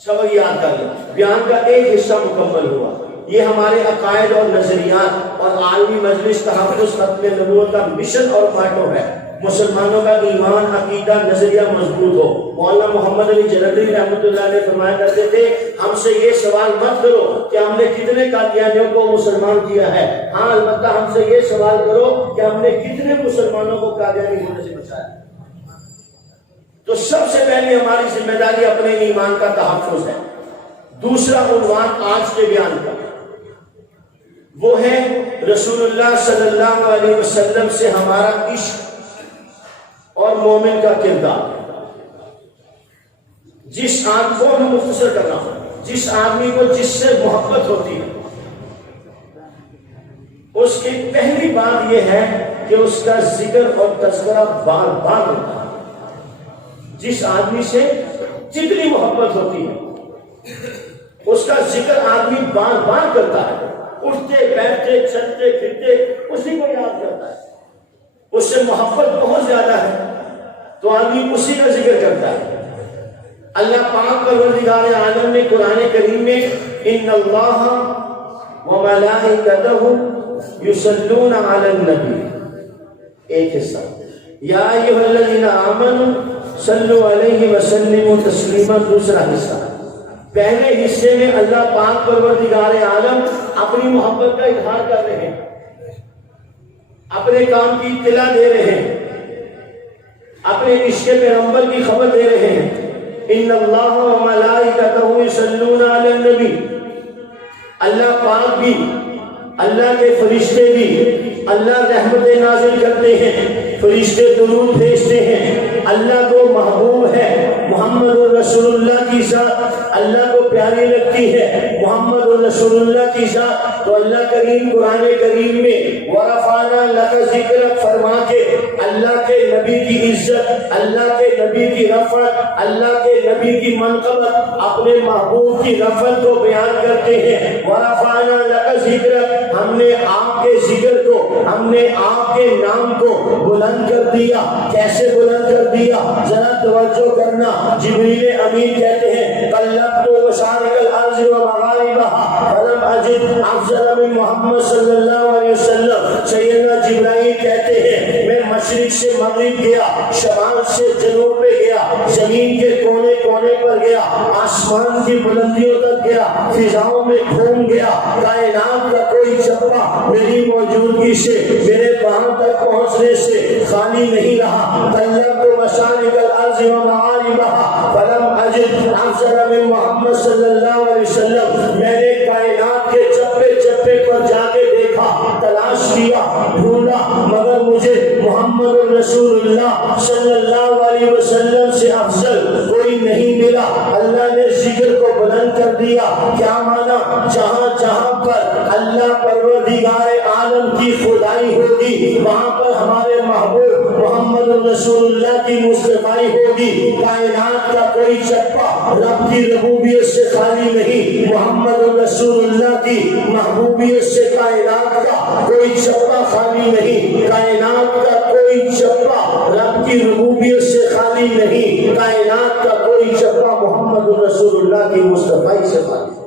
سبق یاد کر لیں، بیان کا ایک حصہ مکمل ہوا۔ یہ ہمارے عقائد اور نظریات اور عالمی مجلس تحفظ ختم نبوت کا مشن اور ماٹو ہے۔ مسلمانوں کا ایمان، عقیدہ، نظریہ مضبوط ہو۔ مولانا محمد علی جلندری رحمۃ اللہ علیہ فرمایا کرتے تھے، ہم سے یہ سوال مت کرو کہ ہم نے کتنے قادیانیوں کو مسلمان کیا ہے، ہاں البتہ ہم سے یہ سوال کرو کہ ہم نے کتنے مسلمانوں کو قادیانی ہونے سے بچایا۔ تو سب سے پہلی ہماری ذمہ داری اپنے ایمان کا تحفظ ہے۔ دوسرا عنوان آج کے بیان کا وہ ہے رسول اللہ صلی اللہ علیہ وسلم سے ہمارا عشق اور مومن کا کردار۔ جس آدمی کو میں مختصر کر رہا ہوں، جس آدمی کو جس سے محبت ہوتی ہے، اس کی پہلی بات یہ ہے کہ اس کا ذکر اور تذکرہ بار بار ہوتا ہے۔ جس آدمی سے جتنی محبت ہوتی ہے، اس کا ذکر آدمی بار بار کرتا ہے، اٹھتے بیٹھتے چلتے پھرتے اسی کو یاد کرتا ہے، اس سے محبت بہت زیادہ ہے تو آدمی اسی کا ذکر کرتا ہے۔ اللہ پاک پروردگار عالم نے قرآن کریم میں ان اللہ وملائکتہ یصلون علی النبی، ایک حصہ، یا ایھا الذین آمنوا صلوا علیہ وسلموا تسلیما، دوسرا حصہ۔ پہلے حصے میں اللہ پاک پروردگار عالم اپنی محبت کا اظہار کر رہے ہیں، اپنے کام کی اطلاع دے رہے ہیں، اپنے عشق پیغمبر کی خبر دے رہے ہیں۔ ان اللہ وملائکتہ یصلون علی النبی، اللہ پاک بھی، اللہ کے فرشتے بھی، اللہ رحمتیں نازل کرتے ہیں، فرشتے درود بھیجتے ہیں۔ اللہ کو محبوب ہے محمد رسول اللہ کی ذات، اللہ کو پیاری لگتی ہے محمد رسول اللہ کی ذات، تو اللہ کریم قرآن کریم میں وَرَفَعْنَا لَكَ ذِكْرَكَ فرما کے اللہ کے نبی کی عزت، اللہ کے نبی کی رفعت، اللہ کے نبی کی منقبت، اپنے محبوب کی رفعت کو بیان کرتے ہیں۔ وَرَفَعْنَا لَكَ ذِكْرَكَ، ہم نے آپ کے ذکر کو، ہم نے آپ کے نام کو بلند کر دیا۔ کیسے بلند کر دیا؟ ذرا توجہ کرنا۔ جبریل امین کہتے ہیں قلبت مشارق الارض ومغاربها فلم اجد افضل من محمد صلی اللہ علیہ وسلم۔ سیدنا جبرائیل کہتے ہیں میں مشرق سے مغرب گیا، شمال سے جنوب پہ گیا، زمین کے کونے کونے پر گیا، آسمان کی بلندیوں تک گیا، فضاؤں میں گھوم گیا، کائنات کا کوئی چپا میری موجودگی سے، میرے وہاں تک پہنچنے سے خالی نہیں رہا۔ قلبت مشارق الارض ومغاربها فلم اجد افضل من محمد صلی اللہ علیہ وسلم۔ میں نے کائنات کے چپے چپے پر جا کے دیکھا، تلاش کیا، ڈھونڈا، مگر مجھے محمد رسول اللہ صلی اللہ علیہ وسلم سے افضل کوئی نہیں ملا۔ اللہ نے ذکر کو بلند کر دیا۔ کیا مانا؟ جہاں جہاں پر اللہ پروردگار عالم کی خدائی ہوگی، وہاں پر ہمارے محبوب محمد رسول اللہ کی مصطفیٰ ہوگی۔ کائنات کا کوئی چپا رب کی ربوبیت سے خالی نہیں، محمد رسول اللہ کی محبوبیت سے کائنات کا کوئی چپا خالی نہیں، کائنات کا کوئی چپا رب کی ربوبیت سے خالی نہیں، کائنات کا کوئی چپا محمد رسول اللہ کی مصطفیٰ سے خالی نہیں۔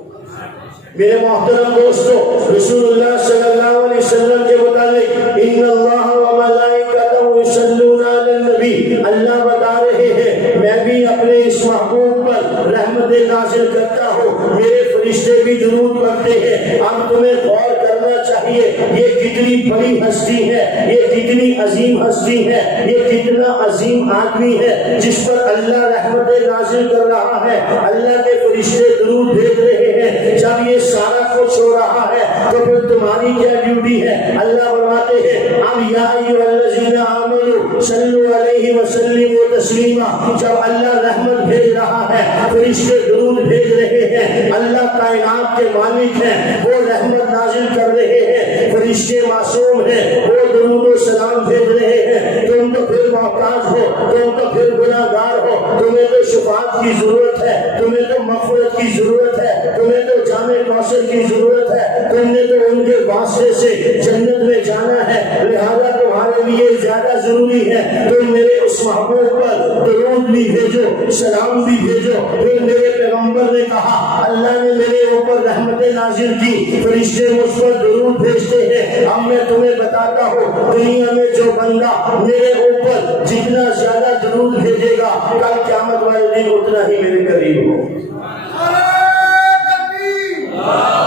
میرے محترم دوستو، رسول اللہ صلی اللہ علیہ وسلم کے متعلق ان اللہ وملائکتہ یصلون علی النبی، اللہ بتا رہے ہیں میں بھی اپنے اس محبوب پر رحمت نازل کرتا ہوں، میرے فرشتے بھی درود پڑھتے ہیں۔ اب تمہیں غور کرنا چاہیے چاہیے یہ کتنی بڑی ہستی ہے، یہ کتنی عظیم ہستی ہے، یہ کتنا عظیم آدمی ہے جس پر اللہ رحمت نازل کر رہا ہے، اللہ کے فرشتے درود بھیج رہے ہیں۔ جب یہ سارا کچھ ہو رہا ہے تو پھر تمہاری کیا ڈیوٹی ہے؟ اللہ فرماتے ہیں اب یا ایھا الذین آمنوا صلوا علیہ وسلموا تسلیما۔ جب اللہ رحمت بھیج رہا ہے، فرشتے درود بھیج رہے ہیں، اللہ کائنات کے مالک ہیں، وہ رحمت نازل کر رہے ہیں، فرشتے معصوم ہیں، وہ درود و سلام بھیج رہے ہیں۔ تم تو پھر محتاج ہو، تم تو پھر گناہ گار ہو، تمہیں تو شفاعت کی ضرورت ہے، تمہیں تو مغفرت کی ضرورت ہے، تمہیں تو جام کوثر کی ضرورت ہے، تم نے تو ان کے واسطے سے جنت میں جانا ہے، لہذا تمہارے لیے زیادہ ضروری ہے تم میرے اس محبوب پر درود بھی بھیجو، سلام بھی بھیجو۔ پھر میرے پیغمبر نے کہا اللہ نے میرے اوپر رحمت نازل کی، فرشتے مجھ پر درود بھیجتے ہیں۔ اب میں تمہیں بتاتا ہوں دنیا میں جو بندہ میرے اوپر جتنا زیادہ درود بھیجے گا کل قیامت والے دن اتنا ہی میرے قریب ہو۔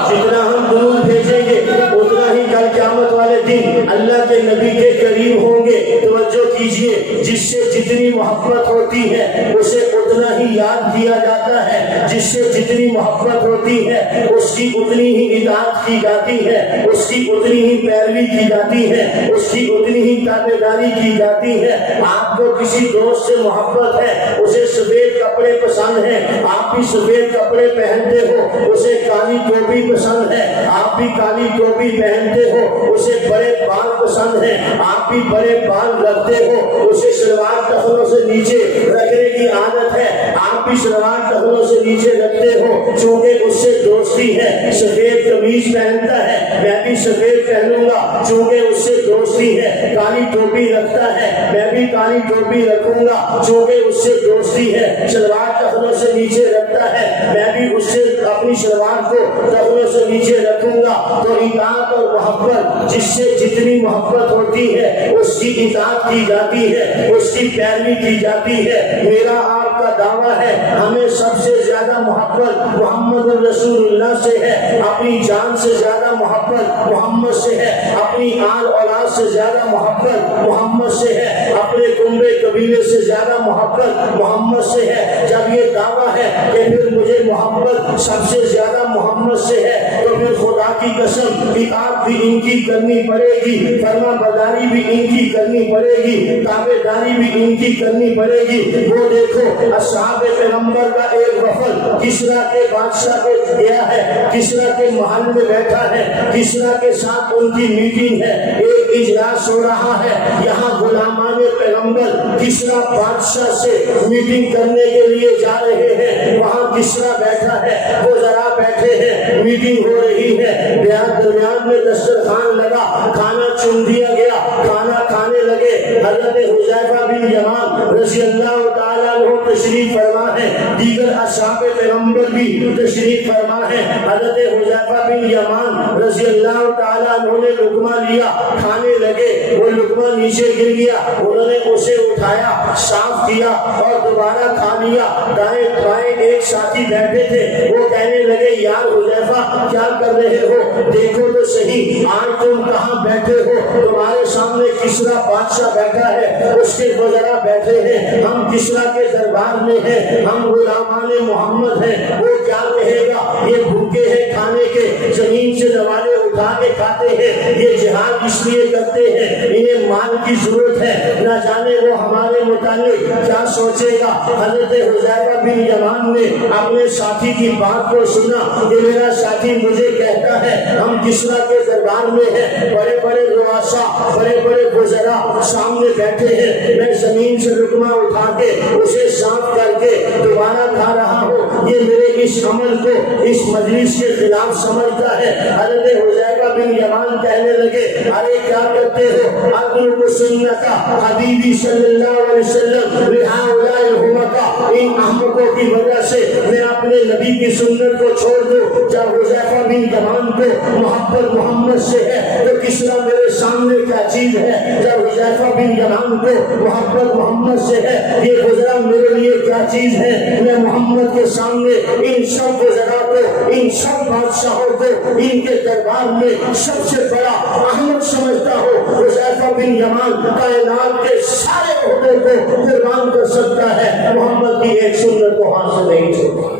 جتنا ہم درود بھیجیں گے اتنا ہی کل قیامت والے دن اللہ کے نبی کے قریب ہوں گے۔ توجہ کیجئے، جس سے جتنی محبت ہوتی ہے اسے اتنا ہی یاد کیا جاتا ہے، جس سے جتنی محبت ہوتی ہے اس کی اتنی ہی اطاعت کی جاتی ہے، اس کی اتنی ہی پیروی کی جاتی ہے، اس کی اتنی ہی تابعداری کی جاتی ہے۔ آپ کو کسی دوست سے محبت ہے، اسے سفید کپڑے پسند ہیں، آپ بھی سفید کپڑے پہنتے ہو، اسے کالی ٹوپی پسند ہے، آپ بھی کالی ٹوپی پہنتے ہو، اسے بڑے بال پسند ہیں، آپ بھی بڑے بال رکھتے ہو، اسے شلوار ٹخنوں سے نیچے رکھنے کی عادت ہے، آپ بھی شلوار ٹخنوں سے نیچے رکھتے ہو، چونکہ اس سے دوستی ہے۔ سفید قمیض پہنتا ہے، میں بھی سفید پہنوں گا چونکہ اس سے دوستی ہے۔ کالی ٹوپی رکھتا ہے، میں بھی کالی ٹوپی رکھوں گا چونکہ اس سے دوستی ہے۔ شلوار ٹخنوں سے نیچے رکھتا ہے، میں بھی اس سے اپنی شلوار کو ٹخنوں سے نیچے رکھوں گا۔ تو اطاعت اور محبت، جس سے جتنی محبت ہوتی ہے اس کی اطاعت کی جاتی ہے، اس کی پیروی کی جاتی ہے۔ میرا آپ کا دعویٰ ہے ہمیں سب سے زیادہ محبت محمد رسول اللہ سے ہے، اپنی جان سے زیادہ محبت محمد سے ہے، اپنی آل اولاد سے زیادہ محبت محمد سے ہے، اپنے کنبے قبیلے سے زیادہ محبت محمد سے ہے۔ جب یہ دعویٰ ہے کہ پھر مجھے محبت سب سے زیادہ محمد سے ہے تو پھر خدا کی قسم اطاعت بھی ان کی کرنی پڑے گی، فرما برداری بھی ان کی کرنی پڑے گی، تابعداری بھی ان کی کرنی پڑے گی۔ وہ دیکھو اصحاب پیغمبر کا ایک وفد کسریٰ کے بادشاہ کو گیا ہے، کسریٰ کے محل میں بیٹھا ہے، کسریٰ کے ساتھ ان کی میٹنگ ہے، ایک اجلاس ہو رہا ہے۔ یہاں غلامان پیغمبر کسریٰ بادشاہ سے میٹنگ کرنے کے لیے جا رہے ہیں، وہاں کسریٰ بیٹھا ہے، وہ ذرا بیٹھے ہیں، میٹنگ ہو رہی ہے، درمیان میں دسترخوان لگا، کھانا چن دیا گیا، کھانا کھانے لگے۔ حضرت حذیفہ بن یمان رضی اللہ تعالیٰ عنہ تشریف فرما ہے، دیگر اصحاب پیغمبر بھی تشریف فرما ہے۔ حضرت حذیفہ بن یمان رضی اللہ تعالیٰ عنہ نے لقمہ لیا، کھانے لگے، وہ لقمہ نیچے گر گیا، انہوں نے اسے اٹھایا، صاف کیا اور دوبارہ کھا لیا۔ دائیں بائیں ایک ساتھی بیٹھے تھے، وہ کہنے لگے یار حذیفہ کیا کر رہے ہو، دیکھو تو صحیح آج تم کہاں بیٹھے ہو، تمہارے سامنے کسریٰ بادشاہ بیٹھا ہے، اس کے وزراء بیٹھے ہیں، ہم کسریٰ کے دربار میں ہیں، ہم غلامان محمد ہیں، وہ کیا کہے گا، یہ بھوکے ہیں کھانے کے، زمین سے نوالے اٹھا کے کھاتے ہیں، یہ جہاد اس لیے کرتے ہیں، انہیں مال کی ضرورت ہے، نہ جانے وہ ہمارے متعلق کیا سوچے گا۔ حضرت حذیفہ بن یمان نے اپنے ساتھی کی بات کو سنا کہ میرا ساتھی مجھے کہتا ہے ہم کسریٰ کے دربار میں ہیں، بڑے بڑے رؤساء، بڑے بڑے وزراء سامنے بیٹھے ہیں، میں زمین سے لقمہ اٹھا کے اسے صاف کر کے دوبارہ کھا رہا ہوں، یہ میرے اس عمل کو اس مجلس کے خلاف سمجھتا ہے۔ حضرت حذیفہ بن یمان کہنے لگے ارے کیا کرتے ہو، اترک سنت حبیبی صلی اللہ علیہ وسلم لہؤلاء الحمقاء، ان احمقوں کی وجہ سے میں اپنے نبی کی سنت کو چھوڑ دوں۔ جب حذیفہ بن یمان کو محبت محمد سے ہے تو کسریٰ میرے سامنے کیا چیز ہے۔ جب حذیفہ بن یمان کو محبت محمد سے ہے، یہ گزرا میرے لیے کیا چیز ہے، میں محمد کے سامنے ان سب گزرا کو، ان سب بادشاہوں کو، ان کے دربار میں سب سے بڑا احمد سمجھتا ہوں۔ حذیفہ بن یمان کائنات کے سارے عہدے کو قربان کر سکتا ہے، محمد کی ایک سنت کو حاصل نہیں چھوڑتا۔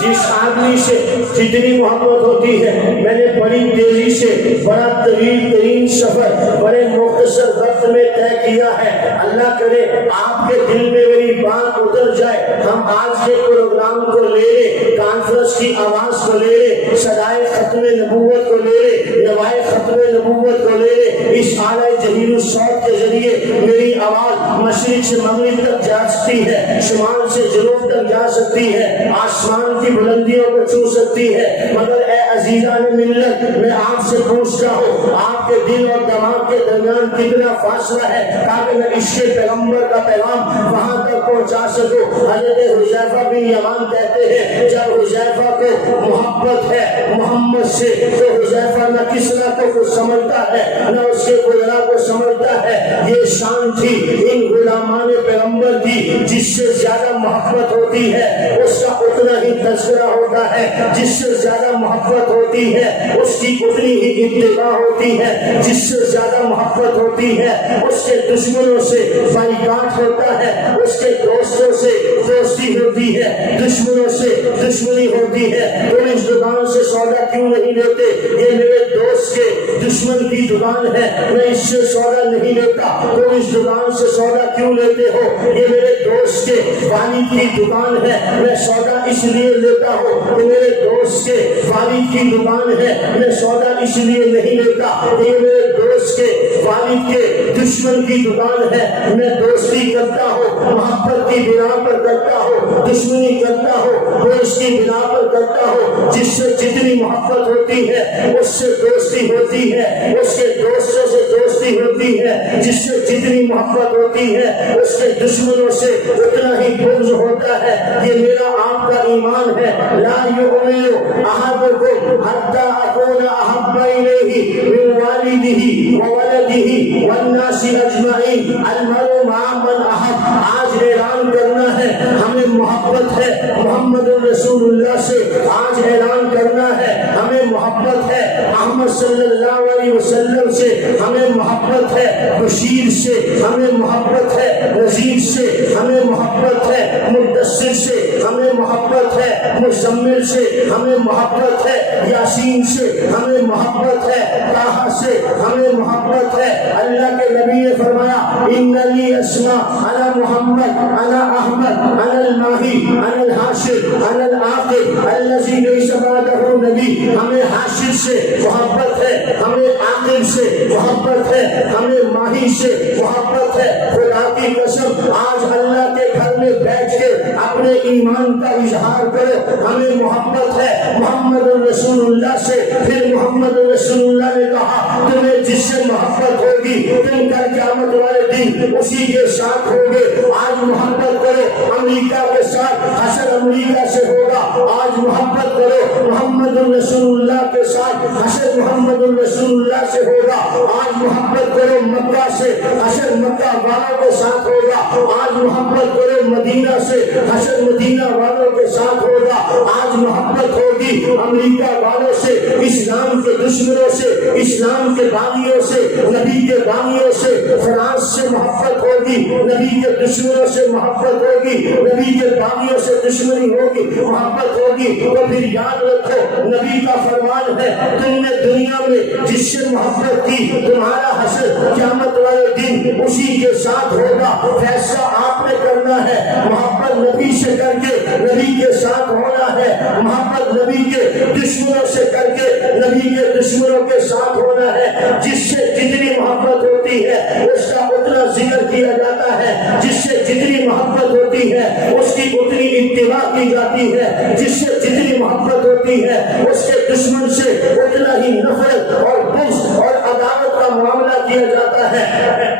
جس آدمی سے جتنی محبت ہوتی ہے، میں نے بڑی تیزی سے بڑا طویل ترین سفر بڑے مختصر وقت میں طے کیا ہے، اللہ کرے آپ کے دل میں میری بات اتر جائے، ہم آج کے پروگرام کو لے لیں، کانفرنس کی آواز کو لے لیں، صدائے ختم نبوت کو لے لیں، نوائے ختم نبوت کو لے لیں، اس اعلیٰ جلیل الصوت کے ذریعے میری آواز مشرق سے مغرب تک جا سکتی ہے، شمال سے جنوب تک جا سکتی ہے، آسمان کی بلندیوں کو چھو سکتی ہے، مگر اے عزیزان ملت، میں آپ سے پوچھتا ہوں آپ کے دل اور دماغ کے درمیان کتنا فاصلہ ہے تاکہ میں عشق پیغمبر کا پیغام وہاں تک پہنچا سکوں۔ حضرت حذیفہ بن یمان کہتے ہیں جب حذیفہ کو محبت ہے محمد سے تو حذیفہ نہ کسرا کو کچھ سمجھتا ہے نہ اس کے گزرا کو سمجھتا ہے، یہ شان تھی ان غلامان پیغمبر کی، جس سے زیادہ محبت ہوتی ہے اس کا اتنا ہی تذکرہ ہوتا ہے، جس سے زیادہ محبت ہوتی ہے اس کی اتنی ہی اتباع ہوتی ہے، جس سے زیادہ محبت ہوتی ہے اس کے دشمنوں سے بائیکاٹ ہوتا ہے، اس کے دوستوں سے دوستی ہوتی ہے، دشمنوں سے دشمنی ہوتی ہے۔ تم اس دکان سے سودا کیوں نہیں لیتے؟ یہ میرے دوست کے دشمن کی دکان ہے، میں اس سے سودا نہیں لیتا۔ تم اس دکان سے سودا کیوں لیتے ہو؟ یہ میرے دوست کے والد کی دکان ہے، میں سودا اس لیے لیتا ہوں کہ میرے دوست کے والد کی دکان ہے، میں سودا اس لیے نہیں لیتا کہ یہ میرے دوست کے والد کے دشمن کی دکان ہے، میں دوستی کرتا ہوں محبت کی بنا پر کرتا ہوں، دشمنی کرتا ہوں دوست کی بنا پر کرتا ہوں، جس سے جتنی محبت ہوتی ہے اس سے دوستی ہوتی ہے، اس کے دوستوں سے دوستی ہوتی ہے، جس سے جتنی محبت ہوتی ہے اس کے دشمنوں سے اتنا ہی بغض ہوتا ہے۔ یہ میرا آپ کا ایمان ہے، لا یؤمن احدکم حتی اکون احب الیہ من والدہ وولدہ والناس اجمعین، المرء مع من احب۔ آج اعلان کرنا ہے ہمیں محبت ہے محمد رسول اللہ سے، آج اعلان کرنا ہے ہمیں محبت ہے محمد صلی اللہ علیہ وسلم سے، ہمیں محبت ہے بشیر سے، ہمیں محبت ہے نذیر سے، ہمیں محبت ہے مدثر سے، ہمیں محبت ہے مزمل سے، ہمیں محبت ہے یاسین سے، ہمیں محبت ہے طٰہٰ سے، ہمیں محبت ہے۔ اللہ کے نبی نے فرمایا ان لی اسماء انا محمد انا احمد انا الماہی انا الحاشر انا العاقب الذی لیس بعدہ نبی۔ ہمیں حاشر سے محبت ہے، ہمیں عاقب سے محبت ہے، ہمیں ماہی سے محبت ہے۔ خدا کی قسم آج اللہ کے گھر میں بیٹھ کے اپنے ایمان کا اظہار کرو، ہمیں محبت ہے محمد رسول اللہ سے۔ پھر محمد رسول اللہ نے کہا تمہیں جس سے محبت ہوگی تم کل قیامت والے دن اسی کے ساتھ ہوگے۔ آج محبت کرو امریکہ کے ساتھ، حشر امریکہ سے ہوگا۔ آج محبت کرو محمد رسول اللہ کے ساتھ، حشر محمد رسول اللہ سے ہوگا۔ آج محبت کرو مکہ سے، حشر مکہ والوں کے ساتھ ہوگا۔ آج محبت کرو مدینہ سے، حشر مدینہ والوں کے ساتھ ہوگا۔ آج محبت ہوگی امریکہ والوں سے، اسلام کے دشمنوں سے، اسلام کے باغیوں سے، نبی کے باغیوں سے۔ فرانس سے محبت ہوگی، نبی کے دشمنوں سے محبت ہوگی، نبی کے باغیوں سے دشمنی ہوگی، محبت ہوگی۔ تو پھر یاد رکھو نبی کا فرمان ہے تم نے دنیا میں جس سے محبت کی تمہارا حشر قیامت والے دن اسی کے ساتھ ہوگا۔ فیصلہ آپ نے کرنا ہے، محبت نبی سے کر کے نبی کے ساتھ ہونا ہے، محبت نبی کے دشمنوں سے کر کے نبی کے دشمنوں کے ساتھ ہونا ہے۔ جس سے جتنی محبت ہوتی ہے اس کا اتنا ذکر کیا جاتا ہے، جس سے جتنی محبت ہوتی ہے اس کی اتنی اتباع کی جاتی ہے، جس سے جتنی محبت ہوتی ہے اس کے دشمن سے اتنا ہی نفرت اور بغض اور عداوت کا معاملہ کیا جاتا ہے۔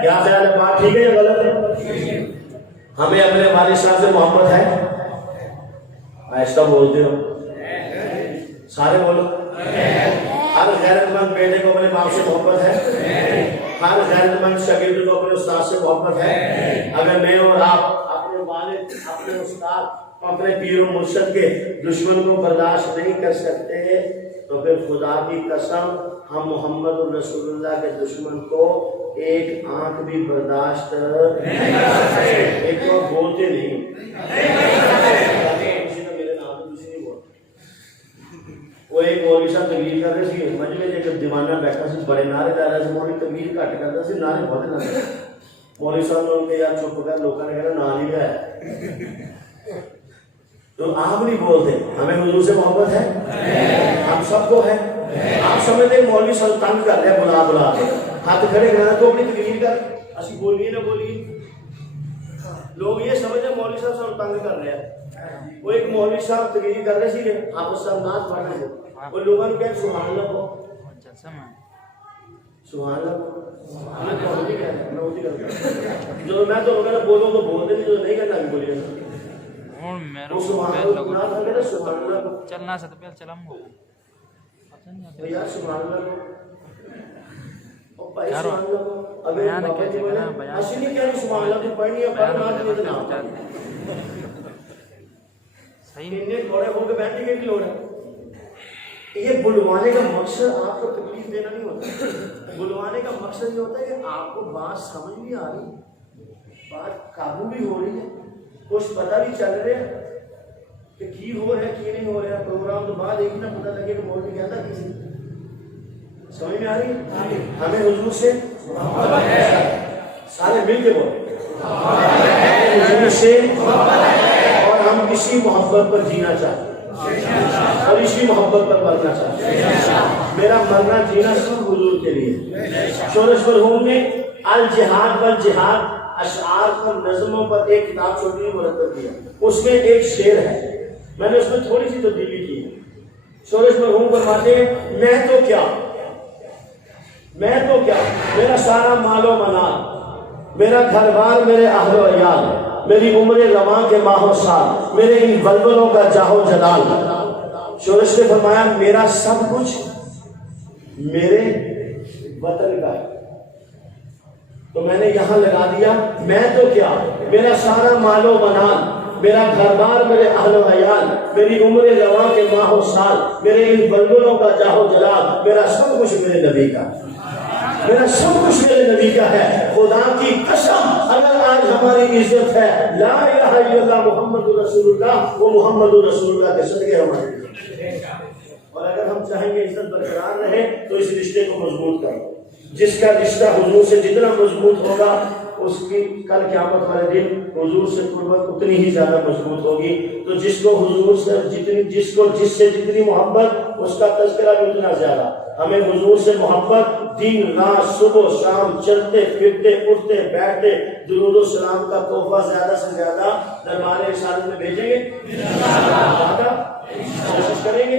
کیا خیال ہے، بات ٹھیک ہے یا غلط ہے؟ ہمیں اپنے والد صاحب سے محبت ہے؟ ایسا بولتے ہو سارے بولو ہر غیرت مند بیٹے کو اپنے باپ سے محبت ہے؟ ہر غیرت مند شاگرد کو اپنے استاد سے محبت ہے؟ اگر میں اور آپ اپنے والد، اپنے استاد، اپنے پیر و مرشد کے دشمن کو برداشت نہیں کر سکتے تو پھر خدا کی قسم ہم محمد الرسول اللہ کے دشمن کو ایک آنکھ بھی برداشت نہیں کر سکتے۔ ایک تو بولتے نہیں، وہ ایک مولوی صاحب تقریر کر رہے تھے مجلے ایک دیوانہ بیٹھا سی، بڑے نعرے لا رہا سی، مولوی تقریر گھٹ کرتا سی، نعرے بہت لاتا۔ مولوی صاحب نے ان کے یار چپ کر، لوگوں نے کہنا نا نہیں ہے تو آپ نہیں بولتے۔ ہمیں حضور سے محبت ہے، ہم سب کو ہے۔ آپ سمجھتے ہیں مولوی صاحب تنگ کر رہے ہیں بلا بلا کے، ہاتھ کھڑے کرنا تو اپنی تقریر کر، اسی بولیے نہ بولیے۔ لوگ یہ سمجھتے ہیں مولوی صاحب سب تنگ کر رہے ہیں۔ وہ ایک مولوی صاحب تقریر کر رہے تھے، آپ اس صاحب نعت پڑھ رہے تھے، وہ لوگوں نے کہا سبحان اللہ کو، سبحان اللہ کو، جو میں تو اگر بولوں تو بولتے نہیں، جو نہیں کرنا بھی بولیے نا۔ چلنا سے تو پہلے چلام گو یار سبحان اللہ کو، اور بھائی سبحان اللہ کو، اگر بابا جی بولے اسی نہیں کہہ رہی سبحان اللہ کو پڑھنی ہے، پڑھنا ہے تو نہ صحیح انہیں تھوڑے ہو کے بیٹھنے کی لوڑ ہے۔ یہ بلوانے کا مقصد آپ کو تکلیف دینا نہیں ہوتا، بلوانے کا مقصد یہ ہوتا ہے کہ آپ کو بات سمجھ بھی آ رہی، بات قابو بھی ہو رہی ہے، کچھ پتہ بھی چل رہا ہے کہ کی ہو رہا ہے کی نہیں ہو رہا ہے۔ پروگرام تو بعد ایک نہ پتہ لگے کہ مولوی کہتا کسی، سمجھ میں آ رہی ہے؟ ہمیں حضور سے محبت ہے، سارے مل کے بولے حضور سے، اور ہم اسی محبت پر جینا چاہتے ہیں اور اسی محبت پر مرنا چاہتے ہیں۔ میرا مرنا جینا سب حضور کے لیے۔ شورش مرحوم نے الجہاد والجہاد اشعار پر، نظموں پر ایک کتاب چھوٹی سی مرتب کیا، اس میں ایک شعر ہے، میں نے اس میں تھوڑی سی تبدیلی کی ہے۔ شورش مرحوم فرماتے ہیں میں تو کیا، میرا سارا مال و منال، میرا گھر بار، میرے اہل و عیال، میری عمر رواں کے ماہ و سال، میرے ان بلبلوں کا جاہ و جلال۔ شورش نے فرمایا میرا سب کچھ میرے وطن کا ہے، تو میں نے یہاں لگا دیا میں تو کیا، میرا سارا مال و منال، میرا گھر بار، میرے اہل و عیال، میری عمر رواں کے ماہ و سال، میرے ان بلبلوں کا جاہ و جلال، میرا سب کچھ میرے نبی کا، میرا سب کچھ میرے نبی کا ہے۔ خدا کی قسم اگر آج ہماری عزت ہے لا الہ الا اللہ محمد رسول اللہ، وہ محمد رسول اللہ کے صدقے ہمارے، اور اگر ہم چاہیں گے عزت برقرار رہے تو اس رشتے کو مضبوط کرو۔ جس کا رشتہ حضور سے جتنا مضبوط ہوگا اس کی کل قیامت والے دن حضور سے قربت اتنی ہی زیادہ مضبوط ہوگی۔ تو جس کو حضور سے جس سے جتنی محبت اس کا تذکرہ بھی اتنا زیادہ۔ ہمیں حضور سے محبت دن رات صبح شام چلتے پھرتے اٹھتے بیٹھتے درود و سلام کا تحفہ زیادہ سے زیادہ دربار رسالت میں بھیجیں گے، کوشش کریں گے۔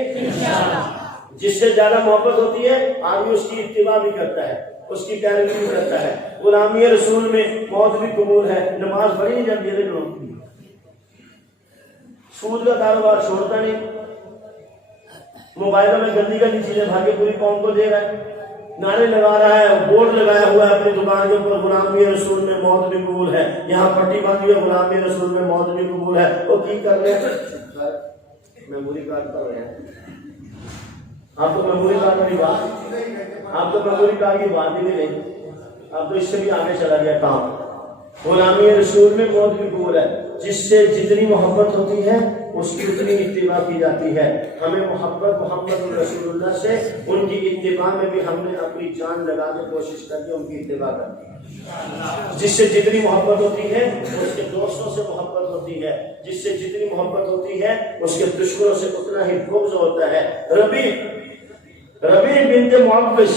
جس سے زیادہ محبت ہوتی ہے آدمی اس کی اتباع بھی کرتا ہے، اس کی پیروی بھی کرتا ہے۔ غلامی رسول میں موت بھی قبول ہے، نماز پڑھی نہیں جاتی ہے، سود کا کاروبار چھوڑتا نہیں، موبائلوں میں گندی گندی چیزیں بھاگے پوری قوم کو دے رہا ہے، نعرے لگا رہا ہے، بورڈ لگایا ہوا ہے اپنی دکان کے اوپر غلامی رسول میں موت بھی قبول ہے، یہاں پٹی باندھی ہے غلامی رسول میں موت بھی قبول ہے۔ وہ کی کر رہے ہیں میموری کارڈ پر رہے ہیں، آپ تو میموری کارڈ والی بات، آپ تو میموری کارڈ کی بات ہی نہیں لیں، آپ تو اس سے بھی آگے چلا گیا کام۔ غلامی رسول میں موت بھی قبول ہے، جس سے جتنی محبت ہوتی ہے اس کی اتنی اتباع کی جاتی ہے۔ ہمیں محبت محمد رسول اللہ سے، ان کی اتباع میں بھی ہم نے اپنی جان لگا کے کوشش کر کے ان کی اتباع کرنی ہے۔ جس سے جتنی محبت ہوتی ہے اس کے دوستوں سے محبت ہوتی ہے، جس سے جتنی محبت ہوتی ہے اس کے دشمنوں سے اتنا ہی بغض ہوتا ہے۔ ربیع بنت معبس،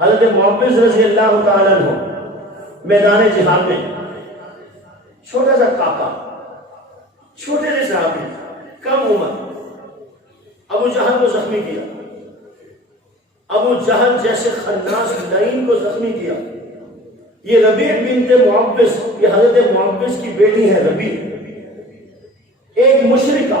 حضرت معبس رضی اللہ تعالیٰ عنہ میدان جہاد میں چھوٹا سا کاکا، چھوٹے سے صحابی، کم عمر، ابو جہل کو زخمی کیا، ابو جہل جیسے خناس لعین کو زخمی کیا۔ یہ ربیع بنت معبس، یہ حضرت معبس کی بیٹی ہے ربیع، ایک مشرکہ،